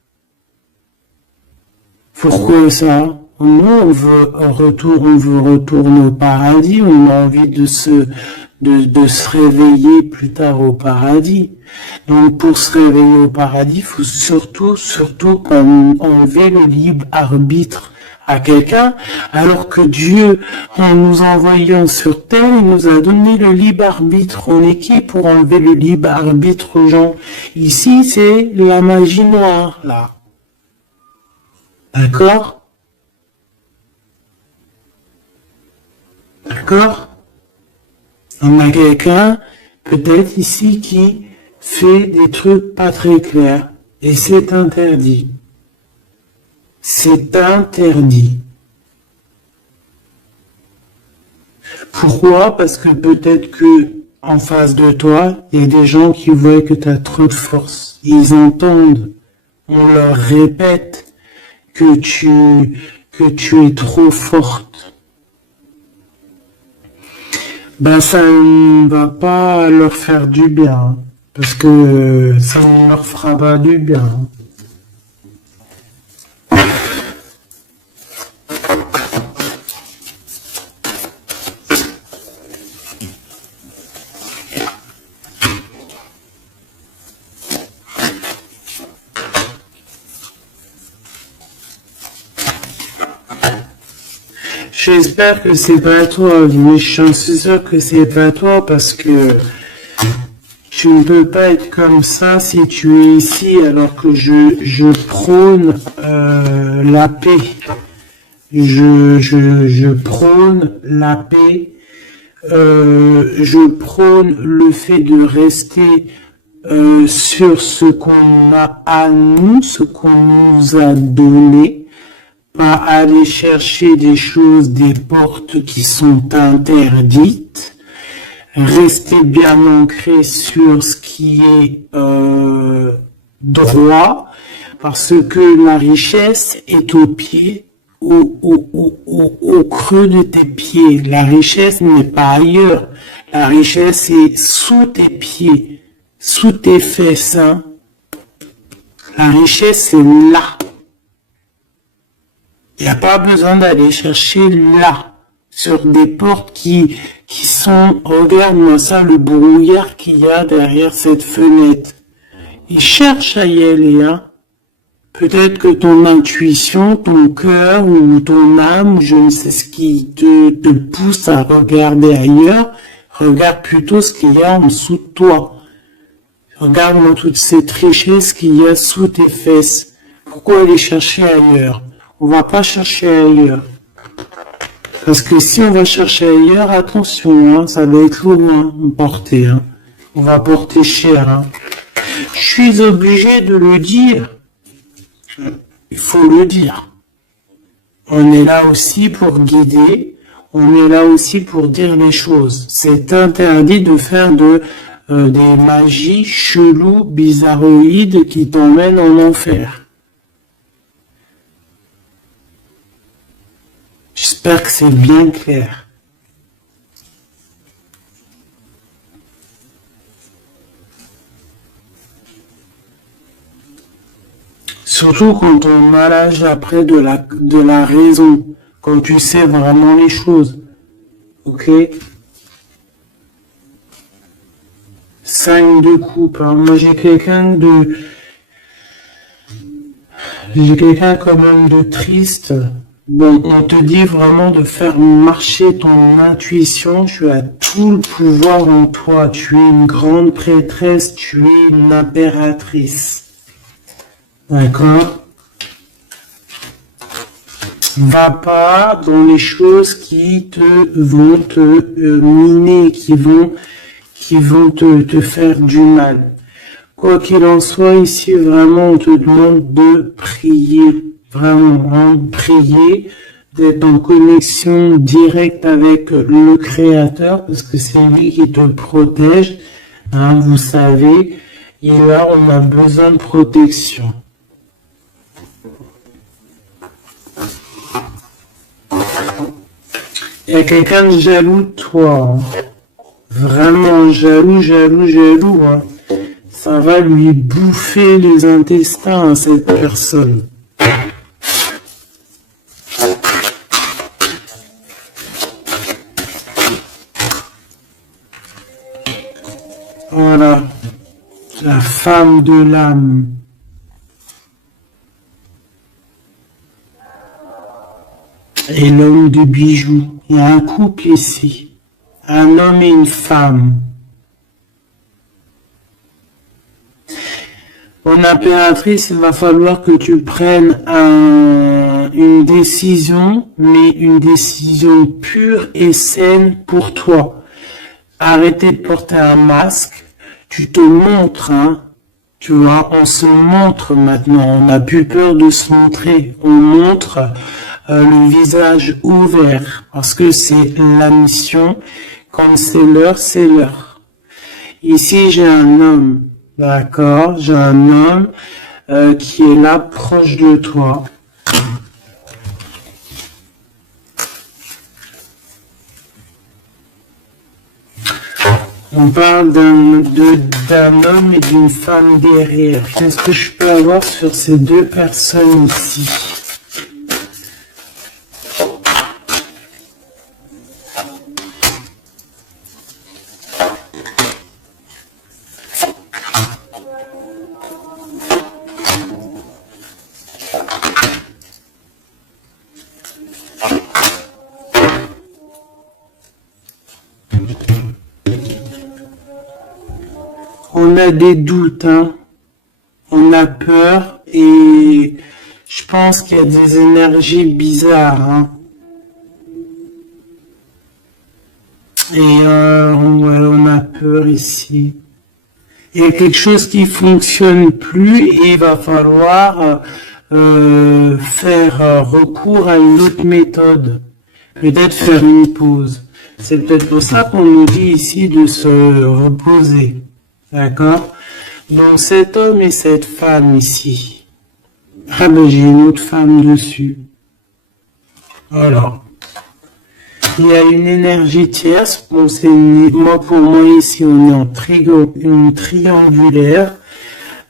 Pourquoi ça? Nous, on veut retourner au paradis, on a envie de se réveiller plus tard au paradis. Donc, pour se réveiller au paradis, il faut surtout enlever le libre arbitre à quelqu'un, alors que Dieu, en nous envoyant sur terre, il nous a donné le libre arbitre. On est qui pour enlever le libre arbitre aux gens? Ici, c'est la magie noire, là. D'accord? D'accord? On a quelqu'un, peut-être ici, qui fait des trucs pas très clairs. Et c'est interdit. C'est interdit. Pourquoi? Parce que peut-être que en face de toi, il y a des gens qui voient que tu as trop de force. Ils entendent, on leur répète que tu es trop forte. Ben ça ne va pas leur faire du bien, parce que ça ne leur fera pas du bien. J'espère que c'est pas toi, mais je suis sûr que c'est pas toi parce que tu ne peux pas être comme ça si tu es ici alors que je prône la paix. Je prône la paix. Je prône le fait de rester sur ce qu'on a à nous, ce qu'on nous a donné. Pas aller chercher des choses, des portes qui sont interdites, rester bien ancré sur ce qui est droit, parce que la richesse est au pied, au creux de tes pieds. La richesse n'est pas ailleurs. La richesse est sous tes pieds, sous tes fesses. Hein. La richesse est là. Il n'y a pas besoin d'aller chercher là, sur des portes qui sont, regarde-moi ça, le brouillard qu'il y a derrière cette fenêtre. Il cherche à y aller, hein. Peut-être que ton intuition, ton cœur ou ton âme, je ne sais ce qui te pousse à regarder ailleurs, regarde plutôt ce qu'il y a en dessous de toi. Regarde-moi toutes ces richesses qu'il y a sous tes fesses. Pourquoi aller chercher ailleurs? On va pas chercher ailleurs. Parce que si on va chercher ailleurs, attention, hein, ça va être loin à porter. Hein. On va porter cher. Hein. Je suis obligé de le dire. Il faut le dire. On est là aussi pour guider. On est là aussi pour dire les choses. C'est interdit de faire des magies cheloues, bizarroïdes qui t'emmènent en enfer. J'espère que c'est bien clair. Surtout quand on a l'âge après de la raison, quand tu sais vraiment les choses. Ok? 5 de coupe. Hein. Moi j'ai quelqu'un quand même de triste. Bon, on te dit vraiment de faire marcher ton intuition, tu as tout le pouvoir en toi, tu es une grande prêtresse, tu es une impératrice. D'accord? Va pas dans les choses qui vont te miner, qui vont te faire du mal. Quoi qu'il en soit, ici, vraiment, on te demande de prier. Vraiment, prier, d'être en connexion directe avec le Créateur, parce que c'est lui qui te protège. Hein, vous savez, et là, on a besoin de protection. Il y a quelqu'un de jaloux de toi. Hein. Vraiment jaloux. Hein. Ça va lui bouffer les intestins à cette personne. Voilà, la femme de l'âme. Et l'homme de bijoux. Il y a un couple ici. Un homme et une femme. Mon impératrice, il va falloir que tu prennes une décision, mais une décision pure et saine pour toi. arrêter de porter un masque, tu te montres, hein. Tu vois, on se montre maintenant, on n'a plus peur de se montrer, on montre le visage ouvert, parce que c'est la mission, quand c'est l'heure, c'est l'heure. Ici, j'ai un homme, d'accord, j'ai un homme qui est là, proche de toi. On parle d'un homme et d'une femme derrière. Qu'est-ce que je peux avoir sur ces deux personnes ici? On a des doutes, hein. On a peur et je pense qu'il y a des énergies bizarres, hein. Et on a peur ici. Il y a quelque chose qui fonctionne plus et il va falloir faire recours à une autre méthode. Peut-être faire une pause. C'est peut-être pour ça qu'on nous dit ici de se reposer. D'accord? Donc cet homme et cette femme ici. Ah ben j'ai une autre femme dessus. Voilà. Il y a une énergie tierce. Bon, pour moi ici on est en triangulaire.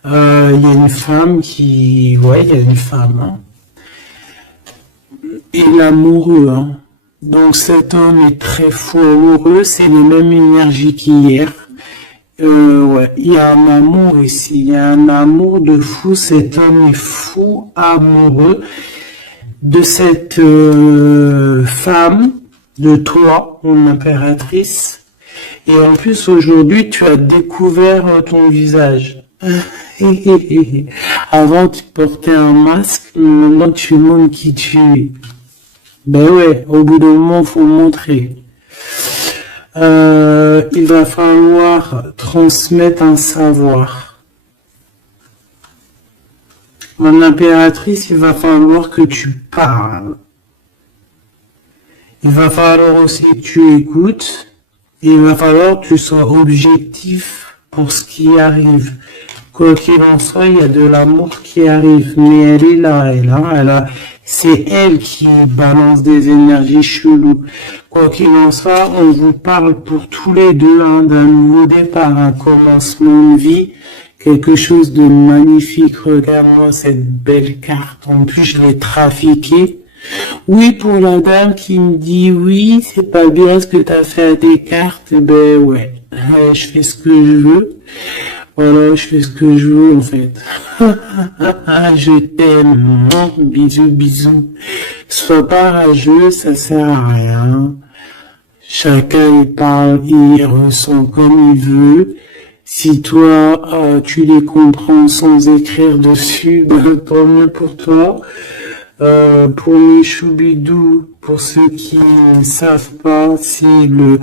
Il y a une femme qui... Ouais, il y a une femme. Hein. Et l'amoureux. Hein. Donc cet homme est très fou amoureux. C'est la même énergie qu'hier. Ouais, il y a un amour ici, il y a un amour de fou, cet homme est fou, amoureux de cette femme, de toi, mon impératrice, et en plus aujourd'hui tu as découvert ton visage. Avant tu portais un masque, maintenant tu montres qui tu es. Ben ouais, au bout d'un moment faut montrer. Il va falloir transmettre un savoir. Mon impératrice, il va falloir que tu parles. Il va falloir aussi que tu écoutes. Et il va falloir que tu sois objectif pour ce qui arrive. Quoi qu'il en soit, il y a de l'amour qui arrive. Mais elle est là, c'est elle qui balance des énergies cheloues. Quoi qu'il en soit, on vous parle pour tous les deux hein, d'un nouveau départ, un commencement de vie, quelque chose de magnifique. Regarde-moi cette belle carte. En plus, je l'ai trafiquée. Oui, pour la dame qui me dit oui, c'est pas bien ce que tu as fait à tes cartes. Ben ouais, je fais ce que je veux. Voilà, je fais ce que je veux en fait. Je t'aime. Bisous, bisous. Sois pas rageux, ça sert à rien. Chacun il parle, il ressent comme il veut. Si toi, tu les comprends sans écrire dessus, ben, tant mieux pour toi. Pour les choubidous, pour ceux qui ne savent pas, c'est le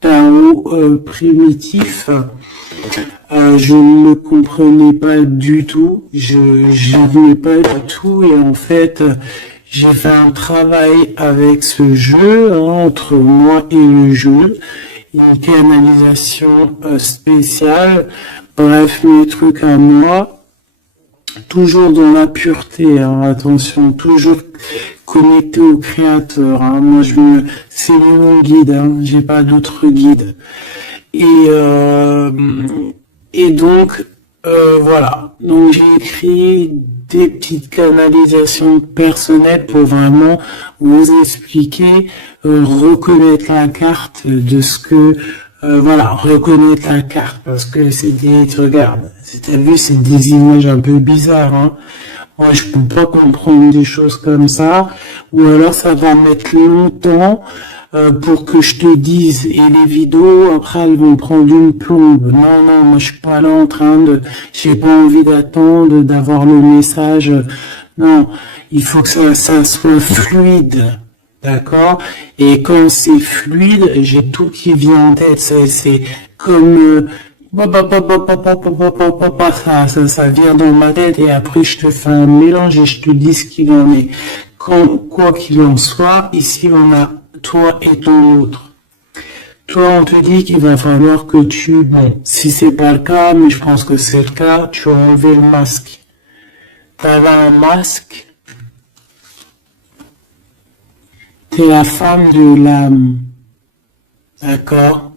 Tao primitif. Je ne le comprenais pas du tout, je n'aimais pas du tout et en fait j'ai fait un travail avec ce jeu hein, entre moi et le jeu, une canalisation spéciale, bref mes trucs à moi, toujours dans la pureté, hein, attention, toujours connecté au créateur, hein, moi c'est mon guide, hein, j'ai pas d'autre guide. Et donc, voilà. Donc, j'ai écrit des petites canalisations personnelles pour vraiment vous expliquer, reconnaître la carte de ce que, voilà, reconnaître la carte parce que c'est des, regarde, t'as vu, c'est des images un peu bizarres, hein. Moi, je peux pas comprendre des choses comme ça, ou alors ça va mettre longtemps pour que je te dise, et les vidéos, après, elles vont prendre une plombe. Non, non, moi, je suis pas là en train de, j'ai pas envie d'attendre, d'avoir le message. Non, il faut que ça soit fluide. D'accord? Et quand c'est fluide, j'ai tout qui vient en tête. C'est comme ça vient dans ma tête et après je te fais un mélange et je te dis ce qu'il en est. Quoi qu'il en soit, ici on a toi et ton autre. Toi, on te dit qu'il va falloir que bon, si c'est pas le cas, mais je pense que c'est le cas, tu as enlevé le masque. T'avais un masque, t'es la femme de l'âme. D'accord?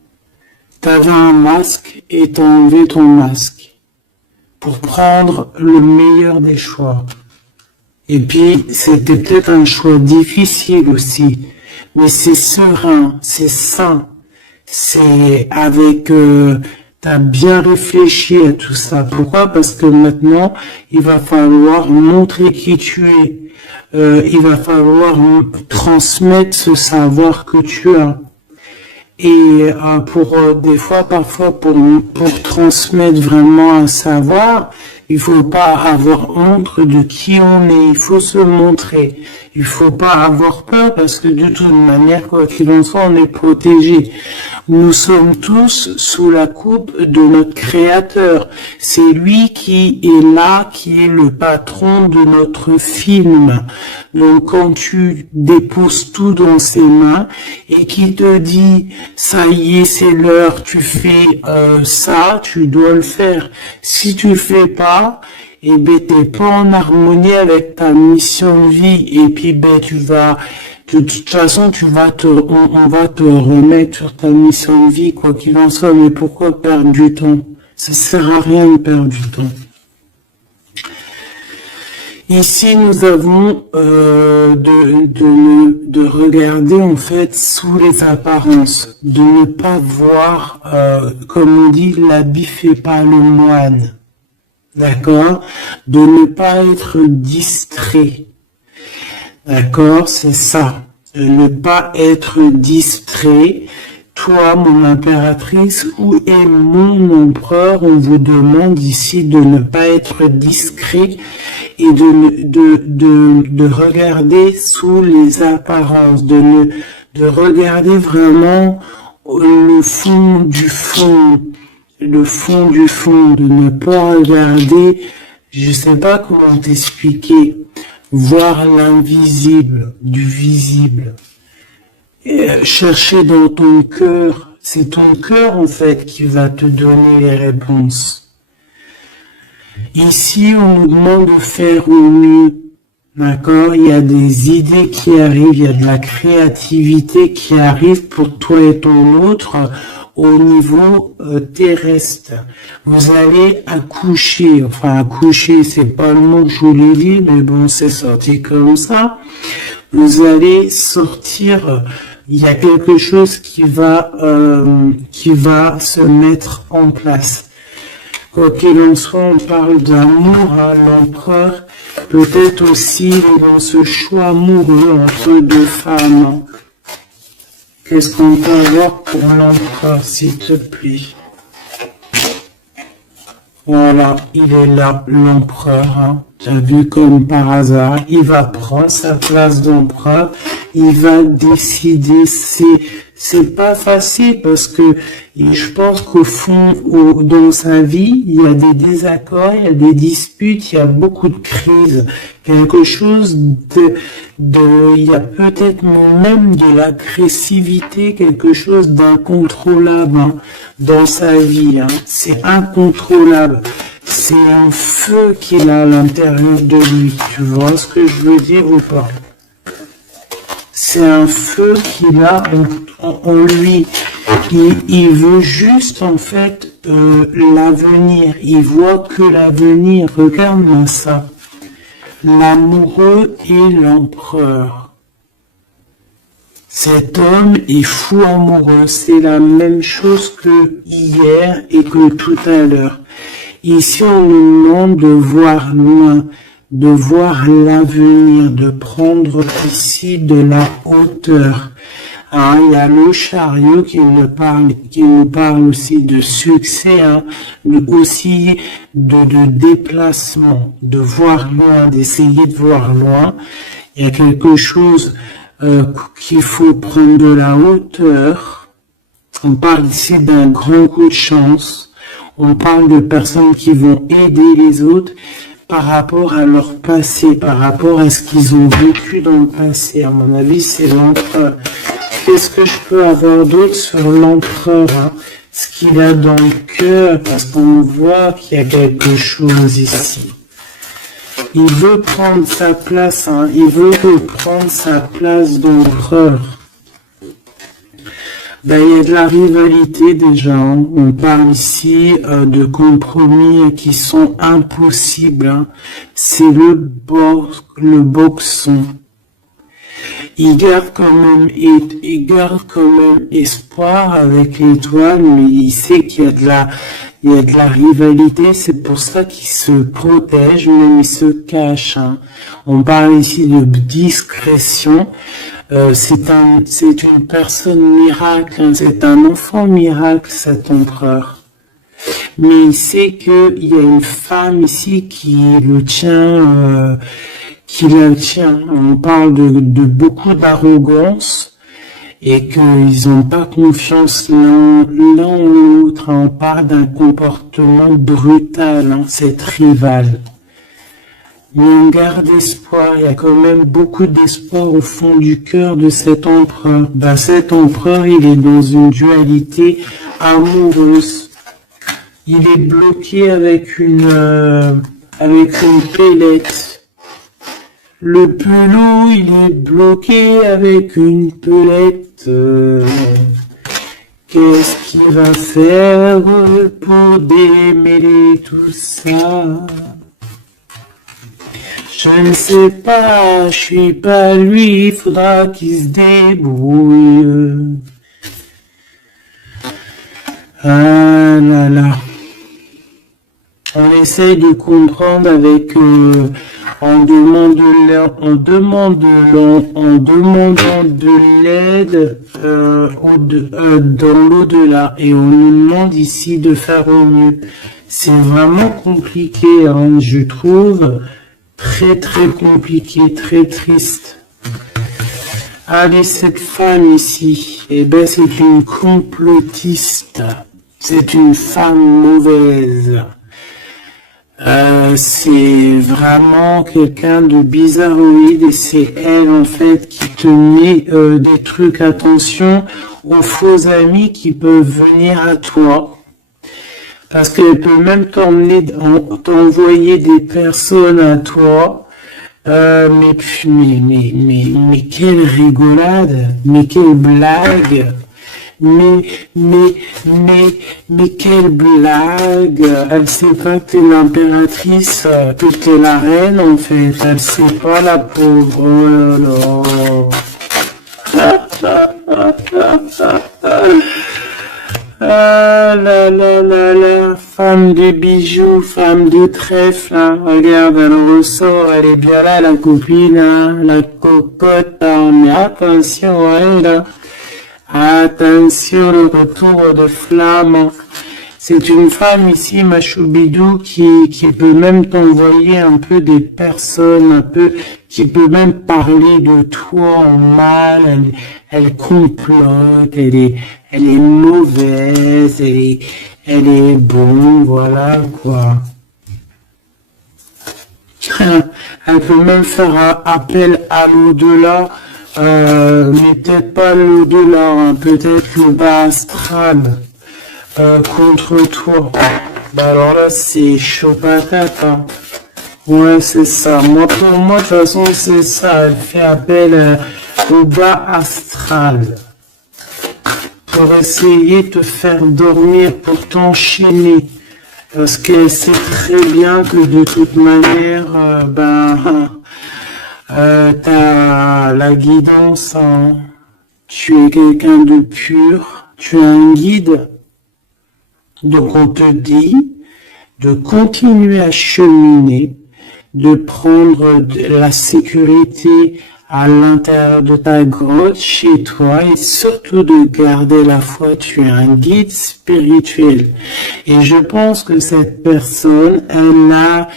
T'avais un masque et t'as enlevé ton masque pour prendre le meilleur des choix. Et puis, c'était peut-être un choix difficile aussi, mais c'est serein, c'est sain, c'est avec, t'as bien réfléchi à tout ça. Pourquoi? Parce que maintenant, il va falloir montrer qui tu es. Il va falloir transmettre ce savoir que tu as. Et des fois, parfois, pour transmettre vraiment un savoir, il faut pas avoir honte de qui on est. Il faut se montrer. Il faut pas avoir peur parce que de toute manière, quoi qu'il en soit, on est protégé. Nous sommes tous sous la coupe de notre Créateur. C'est lui qui est là, qui est le patron de notre film. Donc quand tu déposes tout dans ses mains et qu'il te dit ça y est, c'est l'heure, tu fais ça, tu dois le faire. Si tu le fais pas, et ben t'es pas en harmonie avec ta mission de vie et puis ben de toute façon on va te remettre sur ta mission de vie quoi qu'il en soit. Mais pourquoi perdre du temps? Ça sert à rien de perdre du temps. Ici, nous avons de regarder en fait sous les apparences, de ne pas voir, comme on dit, l'habit fait pas le moine. D'accord? De ne pas être distrait. D'accord? C'est ça. De ne pas être distrait. Toi, mon impératrice, où est mon empereur? On vous demande ici de ne pas être discret et de regarder sous les apparences, de regarder vraiment le fond du fond. Le fond du fond, de ne pas regarder, je sais pas comment t'expliquer, voir l'invisible du visible. Chercher dans ton cœur, c'est ton cœur en fait qui va te donner les réponses. Ici, on nous demande de faire au mieux. D'accord? Il y a des idées qui arrivent, il y a de la créativité qui arrive pour toi et ton autre au niveau terrestre. Vous allez accoucher, enfin accoucher, c'est pas le mot que je voulais dire, mais bon, c'est sorti comme ça. Vous allez sortir, il y a quelque chose qui va se mettre en place. Quoi qu'il en soit, on parle d'amour à l'empereur, peut-être aussi dans ce choix amoureux entre deux femmes. Qu'est-ce qu'on peut avoir pour l'empereur, s'il te plaît? Voilà, il est là, l'empereur. Hein. Tu as vu comme par hasard, il va prendre sa place d'empereur, il va décider. C'est pas facile parce que je pense qu'au fond, dans sa vie, il y a des désaccords, il y a des disputes, il y a beaucoup de crises. Quelque chose il y a peut-être même de l'agressivité, quelque chose d'incontrôlable hein, dans sa vie. Hein. C'est incontrôlable. C'est un feu qu'il a à l'intérieur de lui. Tu vois ce que je veux dire ou pas? C'est un feu qu'il a en lui. Il veut juste en fait l'avenir. Il voit que l'avenir. Regarde-moi ça. L'amoureux et l'empereur. Cet homme est fou amoureux. C'est la même chose que hier et que tout à l'heure. Ici, on nous demande de voir loin, de voir l'avenir, de prendre ici de la hauteur. Hein, il y a le chariot qui nous parle aussi de succès, hein, mais aussi de déplacement, de voir loin, d'essayer de voir loin. Il y a quelque chose qu'il faut prendre de la hauteur. On parle ici d'un grand coup de chance. On parle de personnes qui vont aider les autres par rapport à leur passé, par rapport à ce qu'ils ont vécu dans le passé. À mon avis, c'est l'empereur. Qu'est-ce que je peux avoir d'autre sur l'empereur, hein? Ce qu'il a dans le cœur, parce qu'on voit qu'il y a quelque chose ici. Il veut prendre sa place, hein. Il veut prendre sa place d'empereur. Ben, il y a de la rivalité déjà, hein. On parle ici de compromis qui sont impossibles, hein. C'est le boxon. Il garde quand même espoir avec l'étoile, mais il sait qu'il y a de la rivalité. C'est pour ça qu'il se protège, même il se cache, hein. On parle ici de discrétion. C'est une personne miracle, hein. C'est un enfant miracle, cet empereur. Mais il sait qu'il y a une femme ici qui le tient, On parle de beaucoup d'arrogance et qu'ils n'ont pas confiance l'un en l'autre. On parle d'un comportement brutal, hein, cette rivale. Mais on garde espoir, il y a quand même beaucoup d'espoir au fond du cœur de cet empereur. Ben, cet empereur, il est dans une dualité amoureuse. Il est bloqué avec une pellette. Le pelot, il est bloqué avec une pelette. Qu'est-ce qu'il va faire pour démêler tout ça? Je ne sais pas, je suis pas lui, il faudra qu'il se débrouille. Ah là là. On essaye de comprendre avec, en demandant de l'aide dans l'au-delà, et on nous demande ici de faire au mieux. C'est vraiment compliqué, hein, je trouve, très très compliqué, très triste. Allez, cette femme ici, eh ben c'est une complotiste, c'est une femme mauvaise. C'est vraiment quelqu'un de bizarroïde et c'est elle en fait qui te met des trucs. Attention aux faux amis qui peuvent venir à toi, parce qu'elle peut même t'envoyer des personnes à toi. Mais quelle rigolade, mais quelle blague. Mais quelle blague! Elle sait pas que t'es l'impératrice, que t'es la reine, en fait. Elle sait pas, la pauvre. Oh là là. Ah là là là là. Femme de bijoux, femme de trèfle, hein. Regarde, elle ressort, elle est bien là, la copine, hein. La cocotte, hein. Mais attention à elle, hein. Attention, le retour de flamme. C'est une femme ici, ma choubidou, qui peut même t'envoyer un peu des personnes, qui peut même parler de toi en mal. Elle complote, elle est mauvaise, elle est bon, voilà, quoi. Elle peut même faire appel à l'au-delà. Mais peut-être pas l'au-delà, hein, peut-être le bas astral contre toi. Bah alors là, c'est chaud patate, hein. Ouais, c'est ça. Moi, pour moi, de toute façon, c'est ça. Elle fait appel au bas astral pour essayer de te faire dormir, pour t'enchaîner. Parce qu'elle sait très bien que de toute manière, t'as la guidance, hein. Tu es quelqu'un de pur, tu as un guide. Donc on te dit de continuer à cheminer, de prendre de la sécurité à l'intérieur de ta grotte, chez toi, et surtout de garder la foi. Tu es un guide spirituel. Et je pense que cette personne, elle a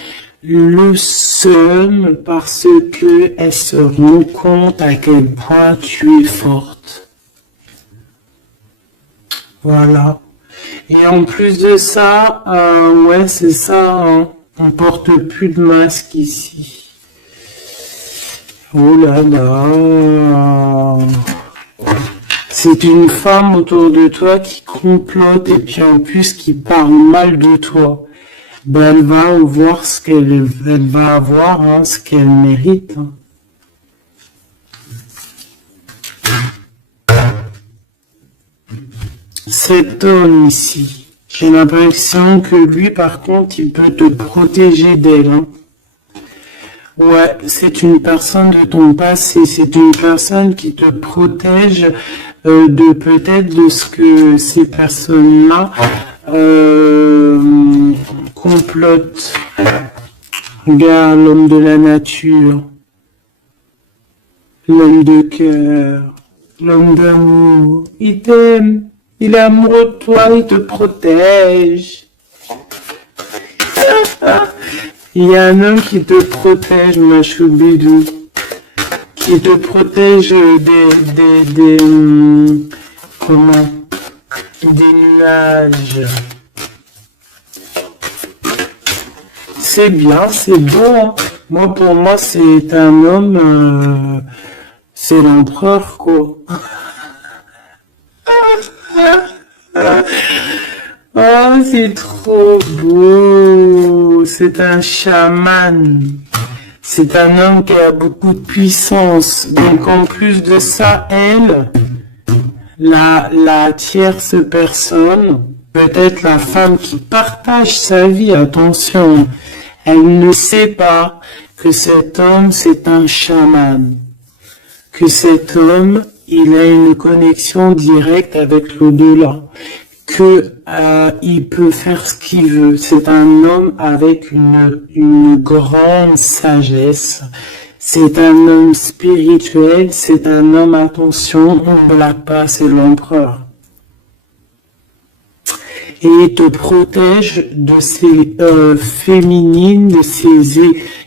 le seum parce que elle se rend compte à quel point tu es forte. Voilà. Et en plus de ça, ouais, c'est ça, hein, on porte plus de masque ici. Oh là là. C'est une femme autour de toi qui complote et puis en plus qui parle mal de toi. Ben, elle va voir ce qu'elle va avoir, hein, ce qu'elle mérite. Hein. Cet homme ici, j'ai l'impression que lui, par contre, il peut te protéger d'elle. Hein. Ouais, c'est une personne de ton passé, c'est une personne qui te protège de peut-être de ce que ces personnes-là complotent. Regarde l'homme de la nature, l'homme de cœur, l'homme d'amour, il t'aime, il est amoureux de toi, il te protège. Il y a un homme qui te protège, ma choubidou, qui te protège comment, des nuages. C'est bien, c'est beau. Hein. Moi, pour moi, c'est un homme, c'est l'empereur, quoi. Oh, c'est trop beau. C'est un chaman. C'est un homme qui a beaucoup de puissance. Donc, en plus de ça, elle, la tierce personne, peut-être la femme qui partage sa vie, attention, elle ne sait pas que cet homme, c'est un chaman. Que cet homme, il a une connexion directe avec l'au-delà. Que il peut faire ce qu'il veut. C'est un homme avec une grande sagesse. C'est un homme spirituel. C'est un homme, attention, on ne blague pas, c'est l'empereur. Et il te protège de ces féminines, de ces...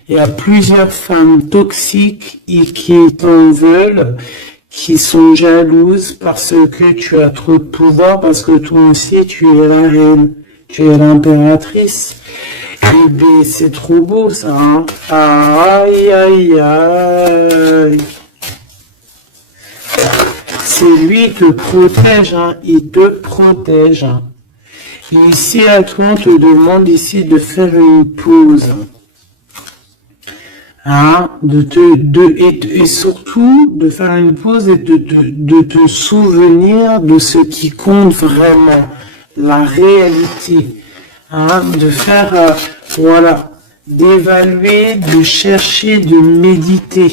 Il y a plusieurs femmes toxiques et qui t'en veulent, qui sont jalouses parce que tu as trop de pouvoir, parce que toi aussi tu es la reine, tu es l'impératrice. Et bien c'est trop beau ça, hein. Aïe aïe aïe. C'est lui qui te protège, hein. Il te protège. Hein. Et ici à toi on te demande ici de faire une pause. Hein, et surtout de faire une pause et de te souvenir de ce qui compte vraiment, la réalité, hein, de faire, voilà, d'évaluer, de chercher, de méditer.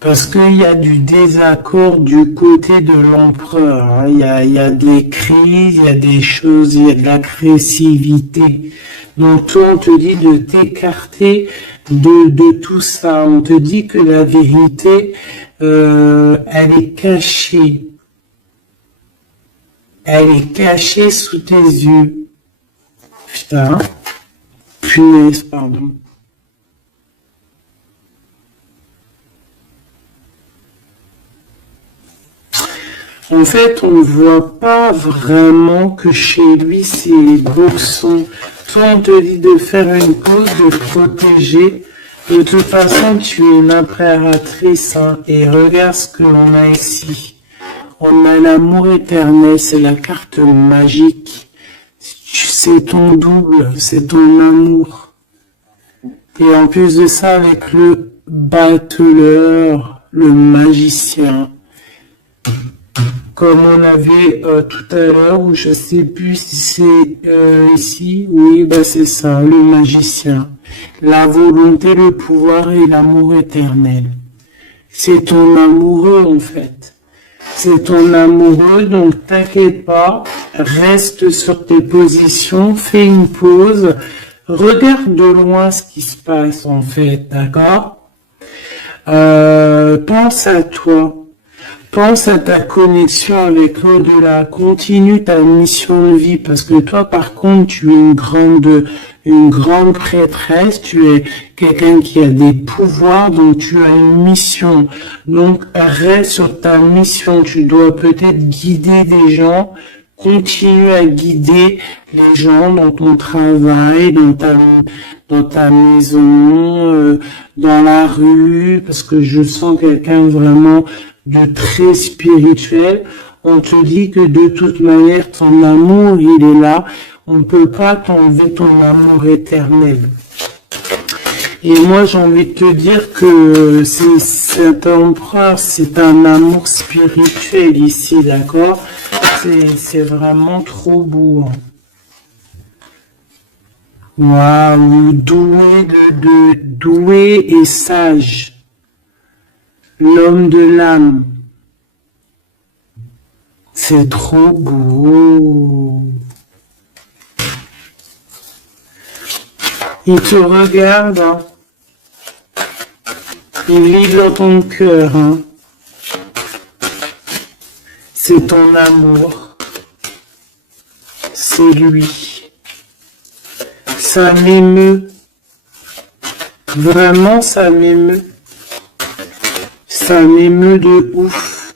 Parce qu'il y a du désaccord du côté de l'empereur, hein. Il y a des crises, il y a des choses, il y a de l'agressivité. Donc toi, on te dit de t'écarter de tout ça. On te dit que la vérité, elle est cachée. Elle est cachée sous tes yeux. Putain. Punaise, pardon. En fait, on ne voit pas vraiment que chez lui, c'est les boxons. Toi, on te dit de faire une pause, de protéger. De toute façon, tu es l'impératrice. Hein, et regarde ce que l'on a ici. On a l'amour éternel, c'est la carte magique. C'est ton double, c'est ton amour. Et en plus de ça, avec le battleur, le magicien. Comme on avait tout à l'heure, ou je sais plus si c'est ici, oui, bah c'est ça, le magicien. La volonté, le pouvoir et l'amour éternel. C'est ton amoureux en fait. C'est ton amoureux, donc t'inquiète pas, reste sur tes positions, fais une pause, regarde de loin ce qui se passe en fait, d'accord? Pense à toi. Pense à ta connexion avec l'au-delà. Continue ta mission de vie parce que toi, par contre, tu es une grande prêtresse. Tu es quelqu'un qui a des pouvoirs, donc tu as une mission. Donc, reste sur ta mission. Tu dois peut-être guider des gens. Continue à guider les gens dans ton travail, dans ta maison, dans la rue, parce que je sens quelqu'un vraiment de très spirituel. On te dit que de toute manière, ton amour, il est là. On ne peut pas t'enlever ton amour éternel. Et moi, j'ai envie de te dire que cet empereur, c'est un amour spirituel ici, d'accord? C'est vraiment trop beau. Waouh, doué et sage. L'homme de l'âme. C'est trop beau. Il te regarde. Hein. Il lit dans ton cœur. Hein. C'est ton amour. C'est lui. Ça m'émeut. Vraiment, ça m'émeut. Ça m'émeut de ouf.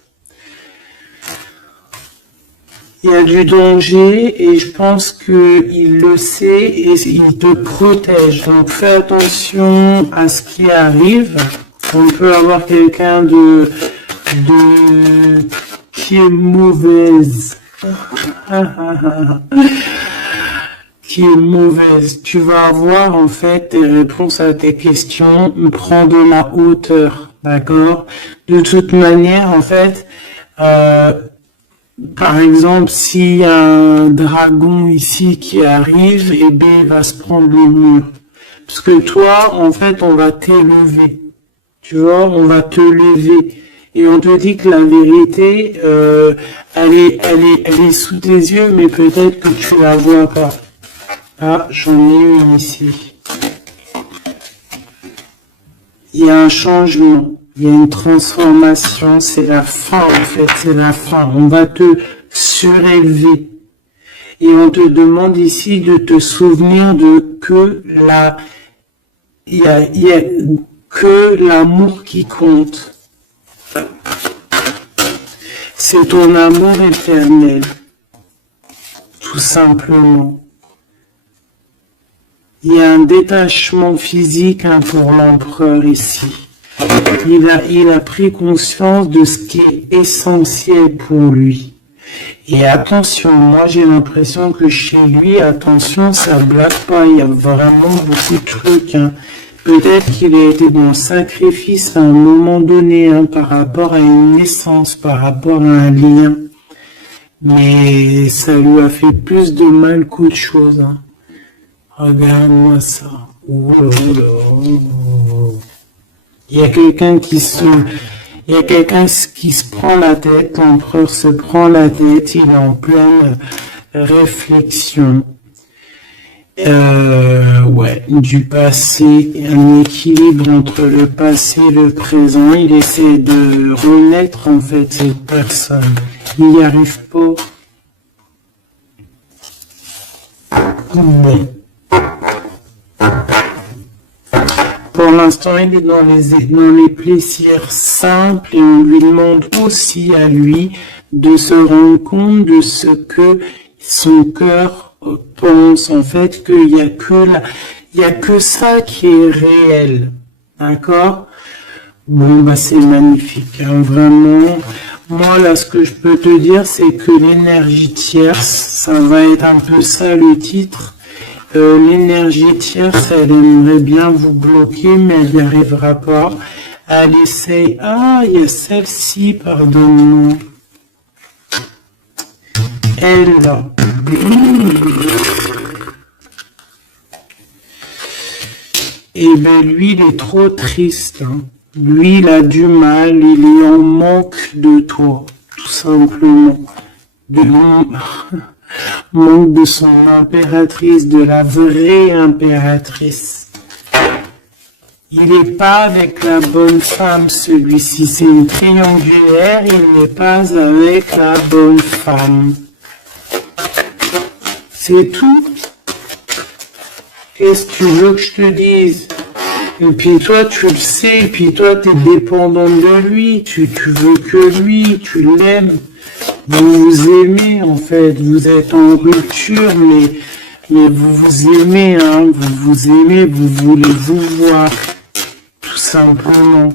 Il y a du danger et je pense qu'il le sait et il te protège. Donc fais attention à ce qui arrive. On peut avoir quelqu'un qui est mauvaise. Qui est mauvaise. Tu vas avoir en fait tes réponses à tes questions. Prends de la hauteur. D'accord? De toute manière, en fait, par exemple, s'il y a un dragon ici qui arrive, eh bien, il va se prendre le mur. Parce que toi, en fait, on va t'élever. Tu vois, on va te lever. Et on te dit que la vérité, elle est sous tes yeux, mais peut-être que tu la vois pas. Ah, j'en ai une ici. Il y a un changement. Il y a une transformation, c'est la fin en fait, c'est la fin. On va te surélever. Et on te demande ici de te souvenir de il y a que l'amour qui compte. C'est ton amour éternel. Tout simplement. Il y a un détachement physique pour l'empereur ici. Il a pris conscience de ce qui est essentiel pour lui. Et attention, moi j'ai l'impression que chez lui, attention, ça blague pas, il y a vraiment beaucoup de trucs. Hein. Peut-être qu'il a été dans le sacrifice à un moment donné, hein, par rapport à une naissance, par rapport à un lien. Mais ça lui a fait plus de mal qu'autre chose. Hein. Regarde-moi ça. Oh là là. Il y a quelqu'un qui se prend la tête, l'empereur se prend la tête, il est en pleine réflexion. Ouais, du passé, un équilibre entre le passé et le présent. Il essaie de renaître en fait cette personne. Il n'y arrive pas. Bon. Pour l'instant, il est dans les plaisirs simples et on lui demande aussi à lui de se rendre compte de ce que son cœur pense. En fait, qu'il y a que ça qui est réel. D'accord? Bon, bah, c'est magnifique, hein, vraiment. Moi, là, ce que je peux te dire, c'est que l'énergie tierce, ça va être un peu ça le titre. L'énergie tierce, elle aimerait bien vous bloquer, mais elle n'y arrivera pas. Elle essaye. Ah, il y a celle-ci, pardonne-moi. Elle, là. Et ben lui, il est trop triste. Hein. Lui, il a du mal, il est en manque de toi, tout simplement. Manque de son impératrice, de la vraie impératrice. Il n'est pas avec la bonne femme, celui-ci. C'est une triangulaire, il n'est pas avec la bonne femme. C'est tout. Qu'est-ce que tu veux que je te dise? Et puis toi, tu le sais, et puis toi, tu es dépendant de lui, tu veux que lui, tu l'aimes. Vous vous aimez, en fait, vous êtes en rupture, mais vous vous aimez, hein, vous vous aimez, vous voulez vous voir, tout simplement.